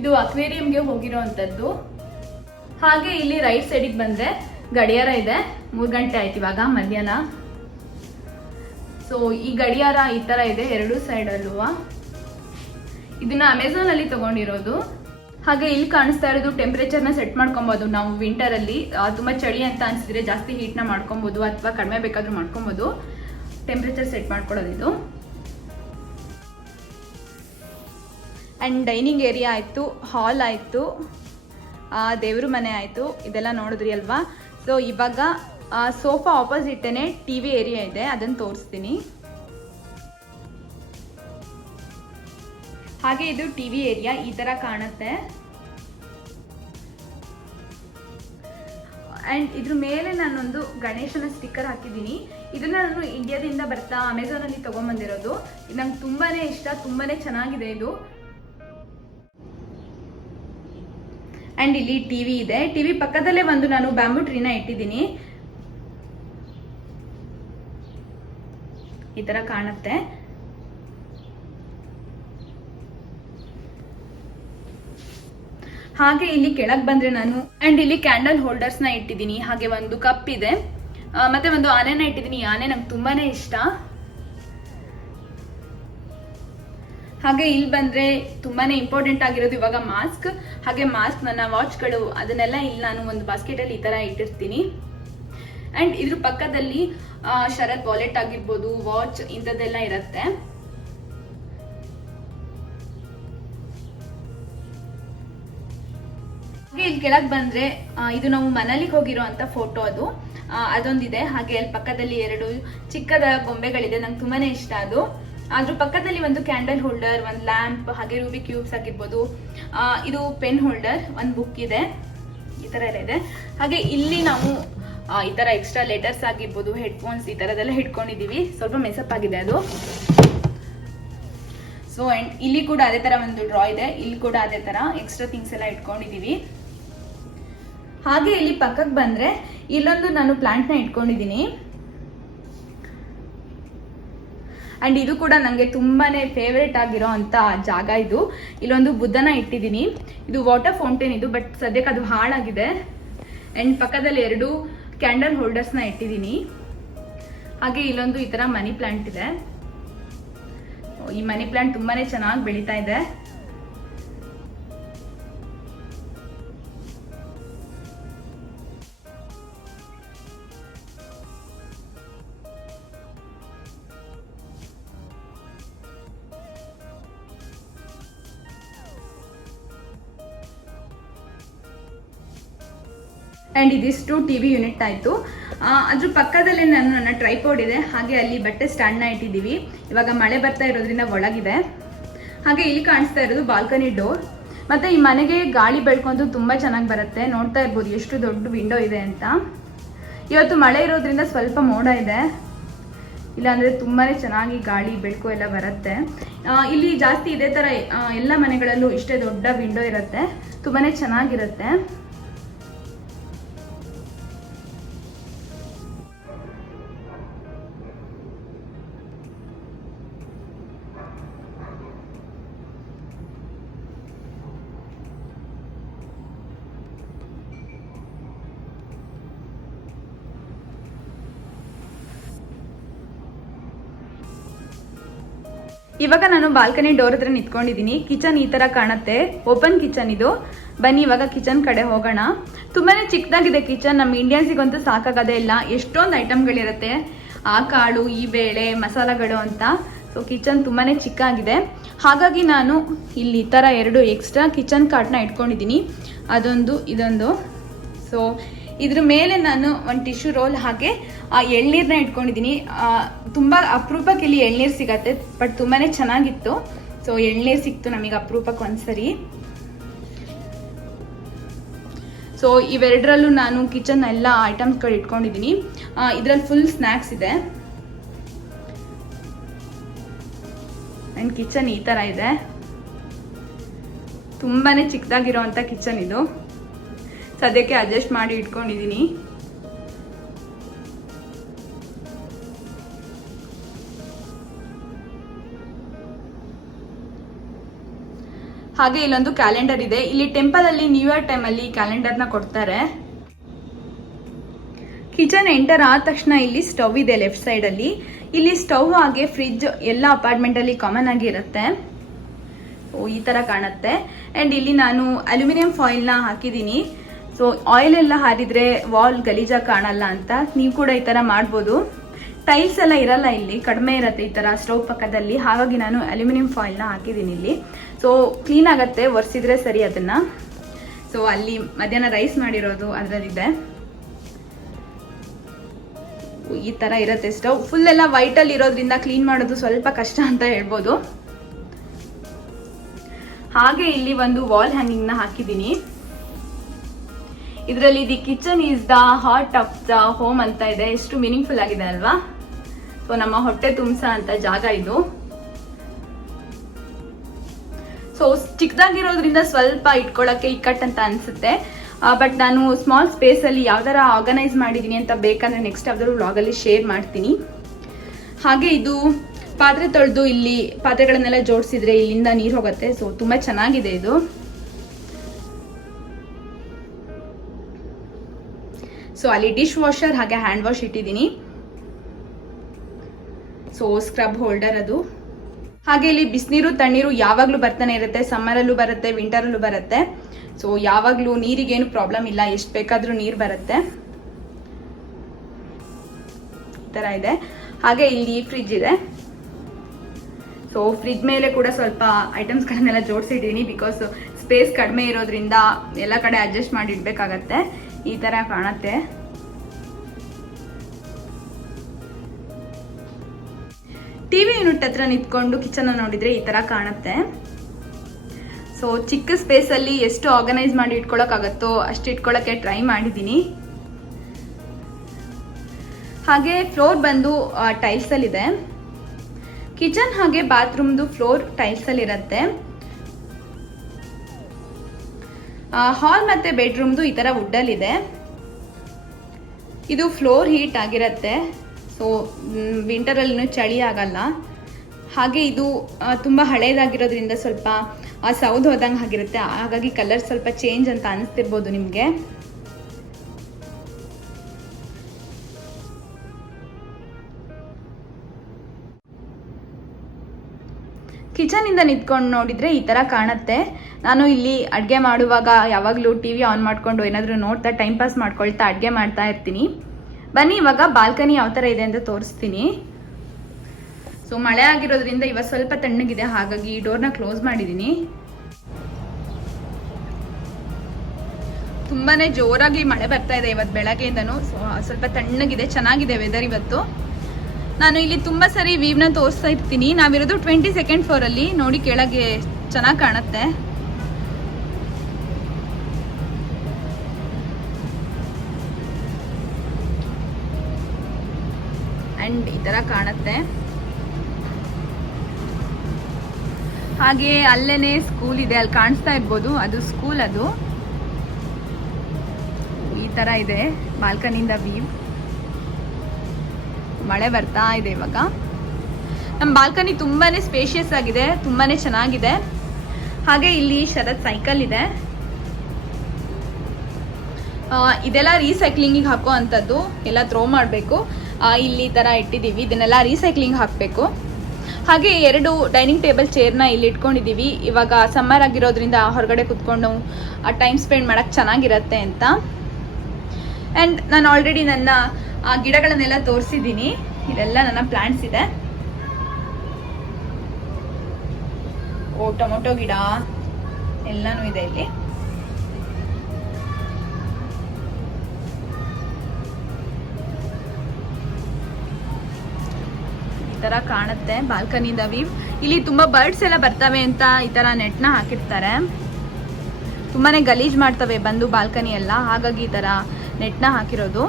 ಇದು ಅಕ್ವೇರಿಯಂಗೆ ಹೋಗಿರೋ ಅಂಥದ್ದು. ಹಾಗೆ ಇಲ್ಲಿ ರೈಟ್ ಸೈಡಿಗೆ ಬಂದರೆ ಗಡಿಯಾರ ಇದೆ. 3 ಗಂಟೆ ಆಯ್ತು ಇವಾಗ ಮಧ್ಯಾಹ್ನ. ಸೊ ಈ ಗಡಿಯಾರ ಈ ಥರ ಇದೆ 2 ಸೈಡಲ್ಲೂ. ಇದನ್ನ ಅಮೆಝಾನಲ್ಲಿ ತಗೊಂಡಿರೋದು. ಹಾಗೆ ಇಲ್ಲಿ ಕಾಣಿಸ್ತಾ ಇರೋದು ಟೆಂಪ್ರೇಚರ್ನ ಸೆಟ್ ಮಾಡ್ಕೊಬೋದು ನಾವು ವಿಂಟರಲ್ಲಿ. ತುಂಬ ಚಳಿ ಅಂತ ಅನಿಸಿದ್ರೆ ಜಾಸ್ತಿ ಹೀಟ್ನ ಮಾಡ್ಕೊಬೋದು, ಅಥವಾ ಕಡಿಮೆ ಬೇಕಾದರೂ ಮಾಡ್ಕೊಬೋದು. ಟೆಂಪ್ರೇಚರ್ ಸೆಟ್ ಮಾಡ್ಕೊಳ್ಳೋದು ಇದು. ಆ್ಯಂಡ್ ಡೈನಿಂಗ್ ಏರಿಯಾ ಆಯಿತು, ಹಾಲ್ ಆಯಿತು, ದೇವ್ರ ಮನೆ ಆಯಿತು, ಇದೆಲ್ಲ ನೋಡಿದ್ರಿ ಅಲ್ವಾ. ಸೊ ಇವಾಗ ಸೋಫಾ ಆಪೋಸಿಟೇ ಟಿ ವಿ ಏರಿಯಾ ಇದೆ, ಅದನ್ನು ತೋರಿಸ್ತೀನಿ. ಹಾಗೆ ಇದು ಟಿ ವಿ ಏರಿಯಾ ಈ ಥರ ಕಾಣುತ್ತೆ. ಆ್ಯಂಡ್ ಇದ್ರ ಮೇಲೆ ನಾನೊಂದು ಗಣೇಶನ ಸ್ಟಿಕ್ಕರ್ ಹಾಕಿದ್ದೀನಿ. ಇದನ್ನ ನಾನು ಇಂಡಿಯಾದಿಂದ ಬರ್ತಾ ಅಮೆಝಾನಲ್ಲಿ ತೊಗೊಂಬಂದಿರೋದು. ಇದು ನಂಗೆ ತುಂಬಾ ಇಷ್ಟ, ತುಂಬಾ ಚೆನ್ನಾಗಿದೆ ಇದು. ಆ್ಯಂಡ್ ಇಲ್ಲಿ ಟಿ ವಿ ಇದೆ. ಟಿ ವಿ ಪಕ್ಕದಲ್ಲೇ ಒಂದು ನಾನು ಬ್ಯಾಂಬೂ ಟ್ರೀನ ಇಟ್ಟಿದ್ದೀನಿ. ಈ ಥರ ಕಾಣುತ್ತೆ. ಹಾಗೆ ಇಲ್ಲಿ ಕೆಳಗೆ ಬಂದರೆ ನಾನು ಇಲ್ಲಿ ಕ್ಯಾಂಡಲ್ ಹೋಲ್ಡರ್ಸ್ನ ಇಟ್ಟಿದ್ದೀನಿ. ಹಾಗೆ ಒಂದು ಕಪ್ ಇದೆ, ಮತ್ತೆ ಒಂದು ಆನೆನ ಇಟ್ಟಿದ್ದೀನಿ. ಈ ಆನೆ ನಂಗೆ ತುಂಬಾ ಇಷ್ಟ. ಹಾಗೆ ಇಲ್ಲಿ ಬಂದರೆ ತುಂಬಾ ಇಂಪಾರ್ಟೆಂಟ್ ಆಗಿರೋದು ಇವಾಗ ಮಾಸ್ಕ್. ಹಾಗೆ ಮಾಸ್ಕ್, ನನ್ನ ವಾಚ್ಗಳು, ಅದನ್ನೆಲ್ಲ ಇಲ್ಲಿ ನಾನು ಒಂದು ಬಾಸ್ಕೆಟಲ್ಲಿ ಈ ಥರ ಇಟ್ಟಿರ್ತೀನಿ. ಆ್ಯಂಡ್ ಇದ್ರ ಪಕ್ಕದಲ್ಲಿ ಶರತ್ ವಾಲೆಟ್ ಆಗಿರ್ಬೋದು, ವಾಚ್, ಇಂಥದ್ದೆಲ್ಲ ಇರುತ್ತೆ. ಹಾಗೆ ಇಲ್ಲಿ ಕೆಳಗೆ ಬಂದರೆ ಇದು ನಾವು ಮನಾಲಿಗೆ ಹೋಗಿರೋ ಅಂಥ ಫೋಟೋ ಅದೊಂದಿದೆ. ಹಾಗೆ ಅಲ್ಲಿ ಪಕ್ಕದಲ್ಲಿ 2 ಚಿಕ್ಕದ ಗೊಂಬೆಗಳಿದೆ, ನಂಗೆ ತುಂಬಾ ಇಷ್ಟ ಅದು. ಅದ್ರ ಪಕ್ಕದಲ್ಲಿ ಒಂದು ಕ್ಯಾಂಡಲ್ ಹೋಲ್ಡರ್, ಒಂದು ಲ್ಯಾಂಪ್, ಹಾಗೆ ರೂಬಿ ಕ್ಯೂಬ್ಸ್ ಆಗಿರ್ಬೋದು, ಇದು ಪೆನ್ ಹೋಲ್ಡರ್, ಒಂದು ಬುಕ್ ಇದೆ, ಈ ಥರ ಎಲ್ಲ ಇದೆ. ಹಾಗೆ ಇಲ್ಲಿ ನಾವು ಈ ಥರ ಎಕ್ಸ್ಟ್ರಾ ಲೆಟರ್ಸ್ ಆಗಿರ್ಬೋದು, ಹೆಡ್ಫೋನ್ಸ್, ಈ ಥರದೆಲ್ಲ ಇಟ್ಕೊಂಡಿದ್ದೀವಿ. ಸ್ವಲ್ಪ ಮೆಸಪ್ ಆಗಿದೆ ಅದು. ಸೊ ಆ್ಯಂಡ್ ಇಲ್ಲಿ ಕೂಡ ಅದೇ ಥರ ಒಂದು ಡ್ರಾ ಇದೆ. ಇಲ್ಲಿ ಕೂಡ ಅದೇ ಥರ ಎಕ್ಸ್ಟ್ರಾ ಥಿಂಗ್ಸ್ ಎಲ್ಲ ಇಟ್ಕೊಂಡಿದ್ದೀವಿ. ಹಾಗೆ ಇಲ್ಲಿ ಪಕ್ಕಕ್ಕೆ ಬಂದರೆ ಇಲ್ಲೊಂದು ನಾನು ಪ್ಲಾಂಟ್ನ ಇಟ್ಕೊಂಡಿದ್ದೀನಿ. ಆ್ಯಂಡ್ ಇದು ಕೂಡ ನನಗೆ ತುಂಬಾ ಫೇವ್ರೇಟ್ ಆಗಿರೋ ಅಂಥ ಜಾಗ ಇದು. ಇಲ್ಲೊಂದು ಬುದ್ಧನ ಇಟ್ಟಿದ್ದೀನಿ. ಇದು ವಾಟರ್ ಫೌಂಟೇನ್ ಇದು, ಬಟ್ ಸದ್ಯಕ್ಕೆ ಅದು ಹಾಳಾಗಿದೆ. ಆ್ಯಂಡ್ ಪಕ್ಕದಲ್ಲಿ 2 ಕ್ಯಾಂಡಲ್ ಹೋಲ್ಡರ್ಸ್ನ ಇಟ್ಟಿದ್ದೀನಿ. ಹಾಗೆ ಇಲ್ಲೊಂದು ಈ ಥರ ಮನಿ ಪ್ಲಾಂಟ್ ಇದೆ. ಈ ಮನಿ ಪ್ಲಾಂಟ್ ತುಂಬಾ ಚೆನ್ನಾಗಿ ಬೆಳೀತಾ ಇದೆ. ಆ್ಯಂಡ್ ಇದಿಷ್ಟು ಟಿ ವಿ ಯೂನಿಟ್ ಆಯಿತು. ಅದ್ರ ಪಕ್ಕದಲ್ಲೇ ನನ್ನ ಟ್ರೈಪೋಡ್ ಇದೆ, ಹಾಗೆ ಅಲ್ಲಿ ಬಟ್ಟೆ ಸ್ಟ್ಯಾಂಡ್ನ ಇಟ್ಟಿದ್ದೀವಿ. ಇವಾಗ ಮಳೆ ಬರ್ತಾ ಇರೋದ್ರಿಂದ ಒಳಗಿದೆ. ಹಾಗೆ ಇಲ್ಲಿ ಕಾಣಿಸ್ತಾ ಇರೋದು ಬಾಲ್ಕನಿ ಡೋರ್. ಮತ್ತು ಈ ಮನೆಗೆ ಗಾಳಿ ಬೆಳ್ಕೊಂತು ತುಂಬ ಚೆನ್ನಾಗಿ ಬರುತ್ತೆ. ನೋಡ್ತಾ ಇರ್ಬೋದು ಎಷ್ಟು ದೊಡ್ಡ ವಿಂಡೋ ಇದೆ ಅಂತ. ಇವತ್ತು ಮಳೆ ಇರೋದ್ರಿಂದ ಸ್ವಲ್ಪ ಮೋಡ ಇದೆ, ಇಲ್ಲಾಂದರೆ ತುಂಬಾ ಚೆನ್ನಾಗಿ ಗಾಳಿ ಬೆಳಕು ಎಲ್ಲ ಬರುತ್ತೆ. ಇಲ್ಲಿ ಜಾಸ್ತಿ ಇದೇ ಥರ ಎಲ್ಲ ಮನೆಗಳಲ್ಲೂ ಇಷ್ಟೇ ದೊಡ್ಡ ವಿಂಡೋ ಇರುತ್ತೆ, ತುಂಬಾ ಚೆನ್ನಾಗಿರುತ್ತೆ. ಇವಾಗ ನಾನು ಬಾಲ್ಕನಿ ಡೋರ್ ಹತ್ರ ನಿಂತ್ಕೊಂಡಿದ್ದೀನಿ. ಕಿಚನ್ ಈ ತರ ಕಾಣುತ್ತೆ, ಓಪನ್ ಕಿಚನ್ ಇದು. ಬನ್ನಿ ಇವಾಗ ಕಿಚನ್ ಕಡೆ ಹೋಗೋಣ. ತುಂಬಾನೇ ಚಿಕ್ಕದಾಗಿದೆ ಕಿಚನ್, ನಮ್ಮ ಇಂಡಿಯನ್ಸಿಗಂತೂ ಸಾಕಾಗದೇ ಇಲ್ಲ, ಎಷ್ಟೊಂದು ಐಟಮ್ಗಳಿರುತ್ತೆ, ಆ ಕಾಳು ಈ ಬೇಳೆ ಮಸಾಲಗಳು ಅಂತ. ಸೊ ಕಿಚನ್ ತುಂಬಾನೇ ಚಿಕ್ಕಾಗಿದೆ. ಹಾಗಾಗಿ ನಾನು ಇಲ್ಲಿ ಈ ಥರ 2 ಎಕ್ಸ್ಟ್ರಾ ಕಿಚನ್ ಕಾರ್ಟ್ನ ಇಟ್ಕೊಂಡಿದ್ದೀನಿ, ಅದೊಂದು ಇದೊಂದು. ಸೊ ಇದ್ರ ಮೇಲೆ ನಾನು ಒಂದು ಟಿಶ್ಯೂ ರೋಲ್ ಹಾಗೆ ಎಳ್ನೀರನ್ನ ಇಟ್ಕೊಂಡಿದ್ದೀನಿ. ತುಂಬ ಅಪರೂಪಕ್ಕೆ ಇಲ್ಲಿ ಎಳ್ನೀರು ಸಿಗತ್ತೆ, ಬಟ್ ತುಂಬಾ ಚೆನ್ನಾಗಿತ್ತು. ಸೊ ಎಳ್ನೀರು ಸಿಕ್ತು ನಮಗೆ ಅಪರೂಪಕ್ಕೆ ಒಂದ್ಸರಿ. ಸೊ ಇವೆರಡರಲ್ಲೂ ನಾನು ಕಿಚನ್ ಎಲ್ಲ ಐಟಮ್ಸ್ಗಳು ಇಟ್ಕೊಂಡಿದ್ದೀನಿ. ಇದರಲ್ಲಿ ಫುಲ್ ಸ್ನ್ಯಾಕ್ಸ್ ಇದೆ. ನನ್ನ ಕಿಚನ್ ಈ ಥರ ಇದೆ, ತುಂಬಾ ಚಿಕ್ಕದಾಗಿರೋವಂಥ ಕಿಚನ್ ಇದು. ಸದ್ಯಕ್ಕೆ ಅಡ್ಜಸ್ಟ್ ಮಾಡಿ ಇಟ್ಕೊಂಡಿದ್ದೀನಿ. ಹಾಗೆ ಇಲ್ಲೊಂದು ಕ್ಯಾಲೆಂಡರ್ ಇದೆ. ಇಲ್ಲಿ ಟೆಂಪಲ್ ಅಲ್ಲಿ ನ್ಯೂ ಇಯರ್ ಟೈಮ್ ಅಲ್ಲಿ ಕ್ಯಾಲೆಂಡರ್ನ ಕೊಡ್ತಾರೆ. ಕಿಚನ್ ಎಂಟರ್ ಆದ ತಕ್ಷಣ ಇಲ್ಲಿ ಸ್ಟವ್ ಇದೆ ಲೆಫ್ಟ್ ಸೈಡ್ ಅಲ್ಲಿ. ಇಲ್ಲಿ ಸ್ಟವ್ ಹಾಗೆ ಫ್ರಿಡ್ಜ್ ಎಲ್ಲ ಅಪಾರ್ಟ್ಮೆಂಟ್ ಅಲ್ಲಿ ಕಾಮನ್ ಆಗಿ ಇರುತ್ತೆ. ಈ ತರ ಕಾಣುತ್ತೆ. ಅಂಡ್ ಇಲ್ಲಿ ನಾನು ಅಲ್ಯೂಮಿನಿಯಂ ಫಾಯಿಲ್ ನ ಹಾಕಿದ್ದೀನಿ. ಸೊ ಆಯಿಲ್ ಎಲ್ಲ ಹಾರಿದ್ರೆ ವಾಲ್ ಗಲೀಜಾಗಿ ಕಾಣಲ್ಲ ಅಂತ ನೀವು ಕೂಡ ಈ ತರ ಮಾಡ್ಬೋದು. ಟೈಲ್ಸ್ ಎಲ್ಲ ಇರಲ್ಲ, ಇಲ್ಲಿ ಕಡಿಮೆ ಇರುತ್ತೆ ಈ ತರ ಸ್ಟವ್ ಪಕ್ಕದಲ್ಲಿ, ಹಾಗಾಗಿ ನಾನು ಅಲ್ಯೂಮಿನಿಯಂ ಫಾಯಿಲ್ ನ ಹಾಕಿದ್ದೀನಿ ಇಲ್ಲಿ. ಸೊ ಕ್ಲೀನ್ ಆಗತ್ತೆ, ಒರೆಸಿದ್ರೆ ಸರಿ ಅದನ್ನ. ಸೊ ಅಲ್ಲಿ ಮಧ್ಯಾಹ್ನ ರೈಸ್ ಮಾಡಿರೋದು ಅದರಲ್ಲಿದೆ. ಈ ತರ ಇರುತ್ತೆ ಸ್ಟವ್. ಫುಲ್ ಎಲ್ಲ ವೈಟ್ ಅಲ್ಲಿ ಇರೋದ್ರಿಂದ ಕ್ಲೀನ್ ಮಾಡೋದು ಸ್ವಲ್ಪ ಕಷ್ಟ ಅಂತ ಹೇಳ್ಬೋದು. ಹಾಗೆ ಇಲ್ಲಿ ಒಂದು ವಾಲ್ ಹ್ಯಾಂಗಿಂಗ್ ನ ಹಾಕಿದ್ದೀನಿ. ಇದರಲ್ಲಿ the kitchen is the heart of the home ಅಂತ ಇದೆ. ಎಷ್ಟು ಮೀನಿಂಗ್ಫುಲ್ ಆಗಿದೆ ಅಲ್ವಾ? ಸೊ ನಮ್ಮ ಹೊಟ್ಟೆ ತುಂಬಿಸೋ ಅಂತ ಜಾಗ ಇದು. ಸೊ ಚಿಕ್ಕದಾಗಿರೋದ್ರಿಂದ ಸ್ವಲ್ಪ ಇಟ್ಕೊಳ್ಳೋಕೆ ಇಕ್ಕಟ್ ಅಂತ ಅನ್ಸುತ್ತೆ. ಬಟ್ ನಾನು ಸ್ಮಾಲ್ ಸ್ಪೇಸ್ ಅಲ್ಲಿ ಯಾವ ತರ ಆರ್ಗನೈಸ್ ಮಾಡಿದೀನಿ ಅಂತ ಬೇಕಂದ್ರೆ ನೆಕ್ಸ್ಟ್ ಯಾವ್ದಾದ್ರು ವ್ಲಾಗ್ ಅಲ್ಲಿ ಶೇರ್ ಮಾಡ್ತೀನಿ. ಹಾಗೆ ಇದು ಪಾತ್ರೆ ತೊಳೆದು ಇಲ್ಲಿ ಪಾತ್ರೆಗಳನ್ನೆಲ್ಲ ಜೋಡಿಸಿದ್ರೆ ಇಲ್ಲಿಂದ ನೀರು ಹೋಗುತ್ತೆ. ಸೊ ತುಂಬಾ ಚೆನ್ನಾಗಿದೆ ಇದು. ಸೊ ಅಲ್ಲಿ ಡಿಶ್ ವಾಷರ್ ಹಾಗೆ ಹ್ಯಾಂಡ್ ವಾಶ್ ಇಟ್ಟಿದ್ದೀನಿ. ಸೊ ಸ್ಕ್ರಬ್ ಹೋಲ್ಡರ್ ಅದು. ಹಾಗೆ ಇಲ್ಲಿ ಬಿಸಿನೀರು ತಣ್ಣೀರು ಯಾವಾಗ್ಲೂ ಬರ್ತಾನೆ ಇರುತ್ತೆ, ಸಮ್ಮರಲ್ಲೂ ಬರುತ್ತೆ, ವಿಂಟರಲ್ಲೂ ಬರುತ್ತೆ. ಸೊ ಯಾವಾಗ್ಲೂ ನೀರಿಗೇನು ಪ್ರಾಬ್ಲಮ್ ಇಲ್ಲ, ಎಷ್ಟು ಬೇಕಾದ್ರೂ ನೀರು ಬರುತ್ತೆ. ಈ ತರ ಇದೆ. ಹಾಗೆ ಇಲ್ಲಿ ಫ್ರಿಡ್ಜ್ ಇದೆ. ಸೊ ಫ್ರಿಡ್ಜ್ ಮೇಲೆ ಕೂಡ ಸ್ವಲ್ಪ ಐಟಮ್ಸ್ಗಳನ್ನೆಲ್ಲ ಜೋಡಿಸಿದ್ದೀನಿ, ಬಿಕಾಸ್ ಸ್ಪೇಸ್ ಕಡಿಮೆ ಇರೋದ್ರಿಂದ ಎಲ್ಲ ಕಡೆ ಅಡ್ಜಸ್ಟ್ ಮಾಡಿ ಇಡ್ಬೇಕಾಗತ್ತೆ. ಈ ತರ ಕಾಣುತ್ತೆ. ಟಿವಿ ಯೂನಿಟ್ ಹತ್ರ ನಿಂತ್ಕೊಂಡು ಕಿಚನ್ ನೋಡಿದ್ರೆ ಈ ತರ ಕಾಣುತ್ತೆ. ಸೊ ಚಿಕ್ಕ ಸ್ಪೇಸ್ ಅಲ್ಲಿ ಎಷ್ಟು ಆರ್ಗನೈಸ್ ಮಾಡಿ ಇಟ್ಕೊಳಕ್ಕಾಗತ್ತೋ ಅಷ್ಟು ಇಟ್ಕೊಳಕ್ಕೆ ಟ್ರೈ ಮಾಡಿದ್ದೀನಿ. ಹಾಗೆ ಫ್ಲೋರ್ ಬಂದು ಟೈಲ್ಸ್ ಅಲ್ಲಿ ಇದೆ. ಕಿಚನ್ ಹಾಗೆ ಬಾತ್ರೂಮ್ದು ಫ್ಲೋರ್ ಟೈಲ್ಸ್ ಅಲ್ಲಿ ಇರುತ್ತೆ. ಹಾಲ್ ಮತ್ತೆ ಬೆಡ್ರೂಮ್ದು ಈ ತರ ವುಡ್ ಅಲ್ಲಿ ಇದೆ. ಇದು ಫ್ಲೋರ್ ಹೀಟ್ ಆಗಿರುತ್ತೆ. ಸೊ ವಿಂಟರಲ್ಲಿ ಚಳಿ ಆಗಲ್ಲ. ಹಾಗೆ ಇದು ತುಂಬಾ ಹಳೇದಾಗಿರೋದ್ರಿಂದ ಸ್ವಲ್ಪ ಸೌದು ಹೋದಂಗೆ ಆಗಿರುತ್ತೆ, ಹಾಗಾಗಿ ಕಲರ್ ಸ್ವಲ್ಪ ಚೇಂಜ್ ಅಂತ ಅನಿಸ್ತಿರ್ಬೋದು ನಿಮಗೆ. ಕಿಚನ್ ಇಂದ ನಿಂತ್ಕೊಂಡು ನೋಡಿದ್ರೆ ಈ ತರ ಕಾಣುತ್ತೆ. ನಾನು ಇಲ್ಲಿ ಅಡುಗೆ ಮಾಡುವಾಗ ಯಾವಾಗಲೂ ಟಿವಿ ಆನ್ ಮಾಡ್ಕೊಂಡು ಏನಾದರೂ ನೋಡ್ತಾ ಟೈಮ್ ಪಾಸ್ ಮಾಡ್ಕೊಳ್ತಾ ಅಡುಗೆ ಮಾಡ್ತಾ ಇರ್ತೀನಿ. ಬನ್ನಿ ಇವಾಗ ಬಾಲ್ಕನಿ ಯಾವ ತರ ಇದೆ ಅಂತ ತೋರಿಸ್ತೀನಿ. ಸೊ ಮಳೆ ಆಗಿರೋದ್ರಿಂದ ಇವಾಗ ಸ್ವಲ್ಪ ತಣ್ಣಗಿದೆ, ಹಾಗಾಗಿ ಡೋರ್ನ ಕ್ಲೋಸ್ ಮಾಡಿದ್ದೀನಿ. ತುಂಬಾ ಜೋರಾಗಿ ಮಳೆ ಬರ್ತಾ ಇದೆ ಇವತ್ತು ಬೆಳಗ್ಗೆಯಿಂದನೂ. ಸ್ವಲ್ಪ ತಣ್ಣಗಿದೆ, ಚೆನ್ನಾಗಿದೆ ವೆದರ್ ಇವತ್ತು. ನಾನು ಇಲ್ಲಿ ತುಂಬ ಸರಿ ವ್ಯೂವ್ನ ತೋರಿಸ್ತಾ ಇರ್ತೀನಿ. ನಾವಿರೋದು 22nd ಫ್ಲೋರಲ್ಲಿ. ನೋಡಿ ಕೆಳಗೆ ಚೆನ್ನಾಗಿ ಕಾಣುತ್ತೆ. ಆ್ಯಂಡ್ ಈ ಥರ ಕಾಣುತ್ತೆ. ಹಾಗೆ ಅಲ್ಲೇನೆ ಸ್ಕೂಲ್ ಇದೆ, ಅಲ್ಲಿ ಕಾಣಿಸ್ತಾ ಇರ್ಬೋದು, ಅದು ಸ್ಕೂಲ್. ಅದು ಈ ತರ ಇದೆ ಬಾಲ್ಕನಿಯಿಂದ ವ್ಯೂ. ಮಳೆ ಬರ್ತಾ ಇದೆ ಇವಾಗ. ನಮ್ಮ ಬಾಲ್ಕನಿ ತುಂಬಾನೇ ಸ್ಪೇಷಿಯಸ್ ಆಗಿದೆ, ತುಂಬಾನೇ ಚೆನ್ನಾಗಿದೆ. ಹಾಗೆ ಇಲ್ಲಿ ಶರತ್ ಸೈಕಲ್ ಇದೆ. ಇದೆಲ್ಲ ರೀಸೈಕ್ಲಿಂಗಿಗೆ ಹಾಕೋ ಅಂಥದ್ದು, ಎಲ್ಲ ಥ್ರೋ ಮಾಡಬೇಕು. ಇಲ್ಲಿ ಈ ಥರ ಇಟ್ಟಿದ್ದೀವಿ, ಇದನ್ನೆಲ್ಲ ರೀಸೈಕ್ಲಿಂಗ್ ಹಾಕಬೇಕು. ಹಾಗೆ 2 ಡೈನಿಂಗ್ ಟೇಬಲ್ ಚೇರ್ನ ಇಲ್ಲಿ ಇಟ್ಕೊಂಡಿದ್ದೀವಿ. ಇವಾಗ ಸಮ್ಮರ್ ಆಗಿರೋದ್ರಿಂದ ಹೊರಗಡೆ ಕುತ್ಕೊಂಡು ಟೈಮ್ ಸ್ಪೆಂಡ್ ಮಾಡೋಕ್ಕೆ ಚೆನ್ನಾಗಿರತ್ತೆ ಅಂತ. ಆ್ಯಂಡ್ ನಾನು ಆಲ್ರೆಡಿ ನನ್ನ ಗಿಡಗಳನ್ನೆಲ್ಲ ತೋರಿಸಿದ್ದೀನಿ. ಇದೆಲ್ಲ ನನ್ನ ಪ್ಲಾಂಟ್ಸ್ ಇದೆ. ಟೊಮೊಟೊ ಗಿಡ ಎಲ್ಲನೂ ಇದೆ ಇಲ್ಲಿ. ತರ ಕಾಣುತ್ತೆ ಬಾಲ್ಕನಿಯಿಂದ ವ್ಯೂ. ಇಲ್ಲಿ ತುಂಬಾ ಬರ್ಡ್ಸ್ ಎಲ್ಲ ಬರ್ತವೆ ಅಂತ ಈ ತರ ನೆಟ್ನ ಹಾಕಿರ್ತಾರೆ. ತುಂಬಾನೇ ಗಲೀಜ್ ಮಾಡ್ತವೆ ಬಂದು ಬಾಲ್ಕನಿ ಎಲ್ಲ, ಹಾಗಾಗಿ ಈ ತರ ನೆಟ್ನ ಹಾಕಿರೋದು.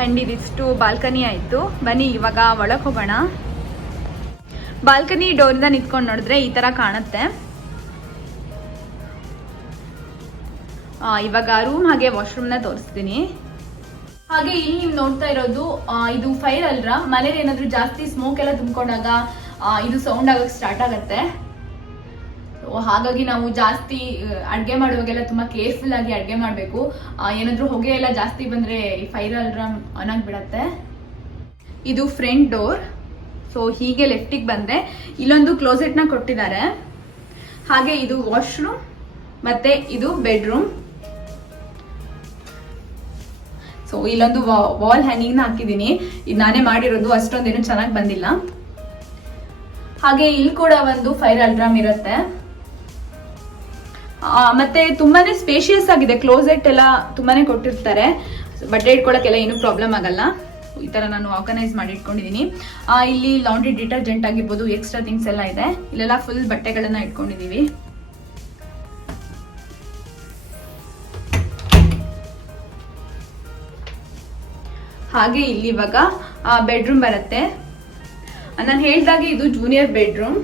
ಆ್ಯಂಡ್ ಇದಿಷ್ಟು ಬಾಲ್ಕನಿ ಆಯಿತು. ಬನ್ನಿ ಇವಾಗ ಒಳಗೆ ಹೋಗೋಣ. ಬಾಲ್ಕನಿ ಡೋರಿಂದ ನಿಂತ್ಕೊಂಡು ನೋಡಿದ್ರೆ ಈ ಥರ ಕಾಣುತ್ತೆ. ಇವಾಗ ರೂಮ್ ಹಾಗೆ ವಾಶ್ರೂಮ್ನ ತೋರಿಸ್ತೀನಿ. ಹಾಗೆ ಇಲ್ಲಿ ನೀವು ನೋಡ್ತಾ ಇರೋದು ಇದು ಫೈರ್ ಅಲ್ರಾ. ಮನೇಲಿ ಏನಾದರೂ ಜಾಸ್ತಿ ಸ್ಮೋಕ್ ಎಲ್ಲ ತುಂಬಿಕೊಂಡಾಗ ಇದು ಸೌಂಡ್ ಆಗೋಕ್ಕೆ ಸ್ಟಾರ್ಟ್ ಆಗುತ್ತೆ. ಹಾಗಾಗಿ ನಾವು ಜಾಸ್ತಿ ಅಡುಗೆ ಮಾಡುವಾಗೆಲ್ಲ ತುಂಬ ಕೇರ್ಫುಲ್ ಆಗಿ ಅಡುಗೆ ಮಾಡಬೇಕು. ಏನಾದರೂ ಹೊಗೆ ಎಲ್ಲ ಜಾಸ್ತಿ ಬಂದರೆ ಈ ಫೈರ್ ಅಲಾರ್ಮ್ ಆನ್ ಆಗಿಬಿಡತ್ತೆ. ಇದು ಫ್ರಂಟ್ ಡೋರ್. ಸೊ ಹೀಗೆ ಲೆಫ್ಟಿಗೆ ಬಂದರೆ ಇಲ್ಲೊಂದು ಕ್ಲೋಸೆಟ್ನ ಕೊಟ್ಟಿದ್ದಾರೆ. ಹಾಗೆ ಇದು ವಾಶ್ರೂಮ್ ಮತ್ತು ಇದು ಬೆಡ್ರೂಮ್. ಸೊ ಇಲ್ಲೊಂದು ವಾಲ್ ಹ್ಯಾಂಗಿಂಗ್ನ ಹಾಕಿದ್ದೀನಿ. ಇದು ನಾನೇ ಮಾಡಿರೋದು, ಅಷ್ಟೊಂದೇನು ಚೆನ್ನಾಗಿ ಬಂದಿಲ್ಲ. ಹಾಗೆ ಇಲ್ಲಿ ಕೂಡ ಒಂದು ಫೈರ್ ಅಲಾರ್ಮ್ ಇರುತ್ತೆ. ಮತ್ತೆ ತುಂಬಾನೇ ಸ್ಪೇಷಿಯಸ್ ಆಗಿದೆ. ಕ್ಲೋಸೆಟ್ ಎಲ್ಲ ತುಂಬಾನೇ ಕೊಟ್ಟಿರ್ತಾರೆ. ಬಟ್ಟೆ ಇಟ್ಕೊಳ್ಳೋಕೆಲ್ಲ ಏನೂ ಪ್ರಾಬ್ಲಮ್ ಆಗಲ್ಲ. ಈ ತರ ನಾನು ಆರ್ಗನೈಸ್ ಮಾಡಿ ಇಟ್ಕೊಂಡಿದ್ದೀನಿ. ಇಲ್ಲಿ ಲಾಂಡ್ರಿ ಡಿಟರ್ಜೆಂಟ್ ಆಗಿರ್ಬೋದು, ಎಕ್ಸ್ಟ್ರಾ ಥಿಂಗ್ಸ್ ಎಲ್ಲ ಇದೆ. ಇಲ್ಲೆಲ್ಲ ಫುಲ್ ಬಟ್ಟೆಗಳನ್ನ ಇಟ್ಕೊಂಡಿದೀವಿ. ಹಾಗೆ ಇಲ್ಲಿ ಇವಾಗ ಬೆಡ್ರೂಮ್ ಬರುತ್ತೆ. ನಾನು ಹೇಳ್ದಾಗೆ ಇದು ಜೂನಿಯರ್ ಬೆಡ್ರೂಮ್.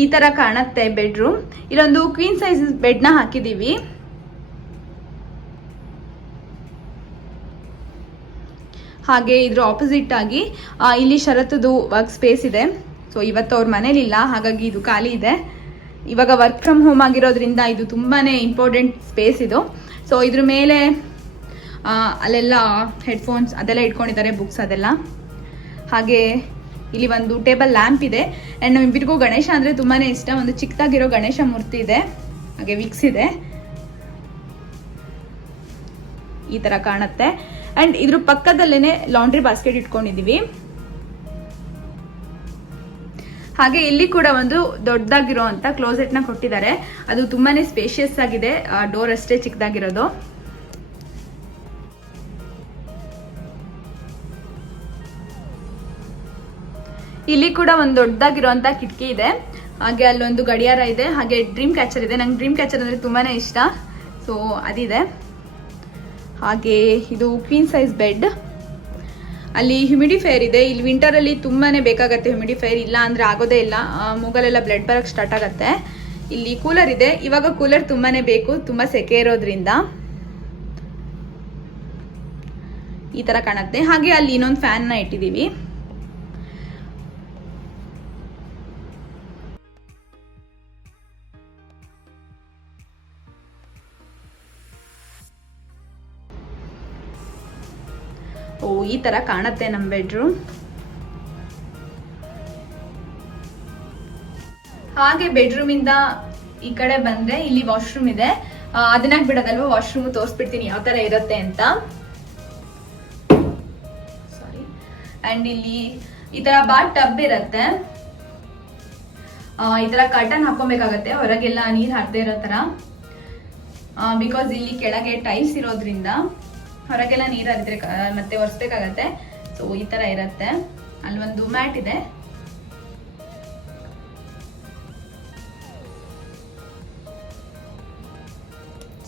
ಈ ತರ ಕಾಣುತ್ತೆ ಬೆಡ್ರೂಮ್. ಇಲ್ಲೊಂದು ಕ್ವೀನ್ ಸೈಜ್ ಬೆಡ್ನ ಹಾಕಿದೀವಿ. ಹಾಗೆ ಇದ್ರ ಆಪೋಸಿಟ್ ಆಗಿ ಇಲ್ಲಿ ಶರತ್ದು ವರ್ಕ್ ಸ್ಪೇಸ್ ಇದೆ. ಸೊ ಇವತ್ತು ಅವ್ರ ಮನೇಲಿಲ್ಲ, ಹಾಗಾಗಿ ಇದು ಖಾಲಿ ಇದೆ. ಇವಾಗ ವರ್ಕ್ ಫ್ರಮ್ ಹೋಮ್ ಆಗಿರೋದ್ರಿಂದ ಇದು ತುಂಬಾನೇ ಇಂಪಾರ್ಟೆಂಟ್ ಸ್ಪೇಸ್ ಇದು. ಸೊ ಇದ್ರ ಮೇಲೆ ಅಲ್ಲೆಲ್ಲ ಹೆಡ್ಫೋನ್ಸ್ ಅದೆಲ್ಲ ಇಟ್ಕೊಂಡಿದ್ದಾರೆ, ಬುಕ್ಸ್ ಅದೆಲ್ಲ. ಹಾಗೆ ಇಲ್ಲಿ ಒಂದು ಟೇಬಲ್ ಲ್ಯಾಂಪ್ ಇದೆ. ಆ್ಯಂಡ್ ನಮ್ಮಿಬ್ಬರಿಗೂ ಗಣೇಶ ಅಂದರೆ ತುಂಬಾ ಇಷ್ಟ. ಒಂದು ಚಿಕ್ಕದಾಗಿರೋ ಗಣೇಶ ಮೂರ್ತಿ ಇದೆ, ಹಾಗೆ ವಿಕ್ಸ್ ಇದೆ. ಈ ಥರ ಕಾಣುತ್ತೆ. ಆ್ಯಂಡ್ ಇದ್ರ ಪಕ್ಕದಲ್ಲೇ ಲಾಂಡ್ರಿ ಬಾಸ್ಕೆಟ್ ಇಟ್ಕೊಂಡಿದ್ದೀವಿ. ಹಾಗೆ ಇಲ್ಲಿ ಕೂಡ ಒಂದು ದೊಡ್ಡದಾಗಿರೋ ಅಂತ ಕ್ಲೋಸೆಟ್ನ ಕೊಟ್ಟಿದ್ದಾರೆ. ಅದು ತುಂಬಾ ಸ್ಪೇಷಿಯಸ್ ಆಗಿದೆ, ಡೋರ್ ಅಷ್ಟೇ ಚಿಕ್ಕದಾಗಿರೋದು. ಇಲ್ಲಿ ಕೂಡ ಒಂದು ದೊಡ್ಡದಾಗಿರುವಂತ ಕಿಟಕಿ ಇದೆ. ಹಾಗೆ ಅಲ್ಲೊಂದು ಗಡಿಯಾರ ಇದೆ. ಹಾಗೆ ಡ್ರೀಮ್ ಕ್ಯಾಚರ್ ಇದೆ. ನಂಗೆ ಡ್ರೀಮ್ ಕ್ಯಾಚರ್ ಅಂದರೆ ತುಂಬಾ ಇಷ್ಟ. ಸೊ ಅದಿದೆ. ಹಾಗೆ ಇದು ಕ್ವೀನ್ ಸೈಜ್ ಬೆಡ್. ಅಲ್ಲಿ ಹ್ಯೂಮಿಡಿಫೈಯರ್ ಇದೆ. ಇಲ್ಲಿ ವಿಂಟರಲ್ಲಿ ತುಂಬಾ ಬೇಕಾಗುತ್ತೆ ಹ್ಯೂಮಿಡಿಫೈಯರ್, ಇಲ್ಲ ಅಂದರೆ ಆಗೋದೇ ಇಲ್ಲ. ಮೂಗಲೆಲ್ಲ ಬ್ಲಡ್ ಬರೋಕ್ಕೆ ಸ್ಟಾರ್ಟ್ ಆಗುತ್ತೆ. ಇಲ್ಲಿ ಕೂಲರ್ ಇದೆ. ಇವಾಗ ಕೂಲರ್ ತುಂಬಾ ಬೇಕು, ತುಂಬ ಸೆಕೆ ಇರೋದ್ರಿಂದ. ಈ ತರ ಕಾಣುತ್ತೆ. ಹಾಗೆ ಅಲ್ಲಿ ಇನ್ನೊಂದು ಫ್ಯಾನ್ ನ ಇಟ್ಟಿದೀವಿ. ಈ ತರ ಕಾಣುತ್ತೆ ನಮ್ಮ ಬೆಡ್ರೂಮ್. ಹಾಗೆ ಬೆಡ್ರೂಮ್ ಇಂದ ಈ ಕಡೆ ಬಂದ್ರೆ ಇಲ್ಲಿ ವಾಶ್ರೂಮ್ ಇದೆ. ಅದನ್ನ ಬಿಡೋದಲ್ವಾ, ವಾಶ್ರೂಮ್ ತೋರಿಸ್ಬಿಡ್ತೀನಿ ಯಾವ ತರ ಇರುತ್ತೆ ಅಂತ. ಸಾರಿ. ಅಂಡ್ ಇಲ್ಲಿ ಈ ತರ ಬಾತ್ ಟಬ್ ಇರುತ್ತೆ. ಈ ತರ ಕರ್ಟನ್ ಹಾಕೊಬೇಕಾಗತ್ತೆ ಹೊರಗೆಲ್ಲ ನೀರ್ ಹಾಕದೇ ಇರೋ ತರ. ಬಿಕಾಸ್ ಇಲ್ಲಿ ಕೆಳಗೆ ಟೈಲ್ಸ್ ಇರೋದ್ರಿಂದ ಹೊರಗೆಲ್ಲ ನೀರ್ ಹರಿದ್ರೆ ಮತ್ತೆ ಒರೆಸ್ಬೇಕಾಗತ್ತೆ. ಸೊ ಈ ತರ ಇರುತ್ತೆ. ಅಲ್ಲೊಂದು ಮ್ಯಾಟ್ ಇದೆ.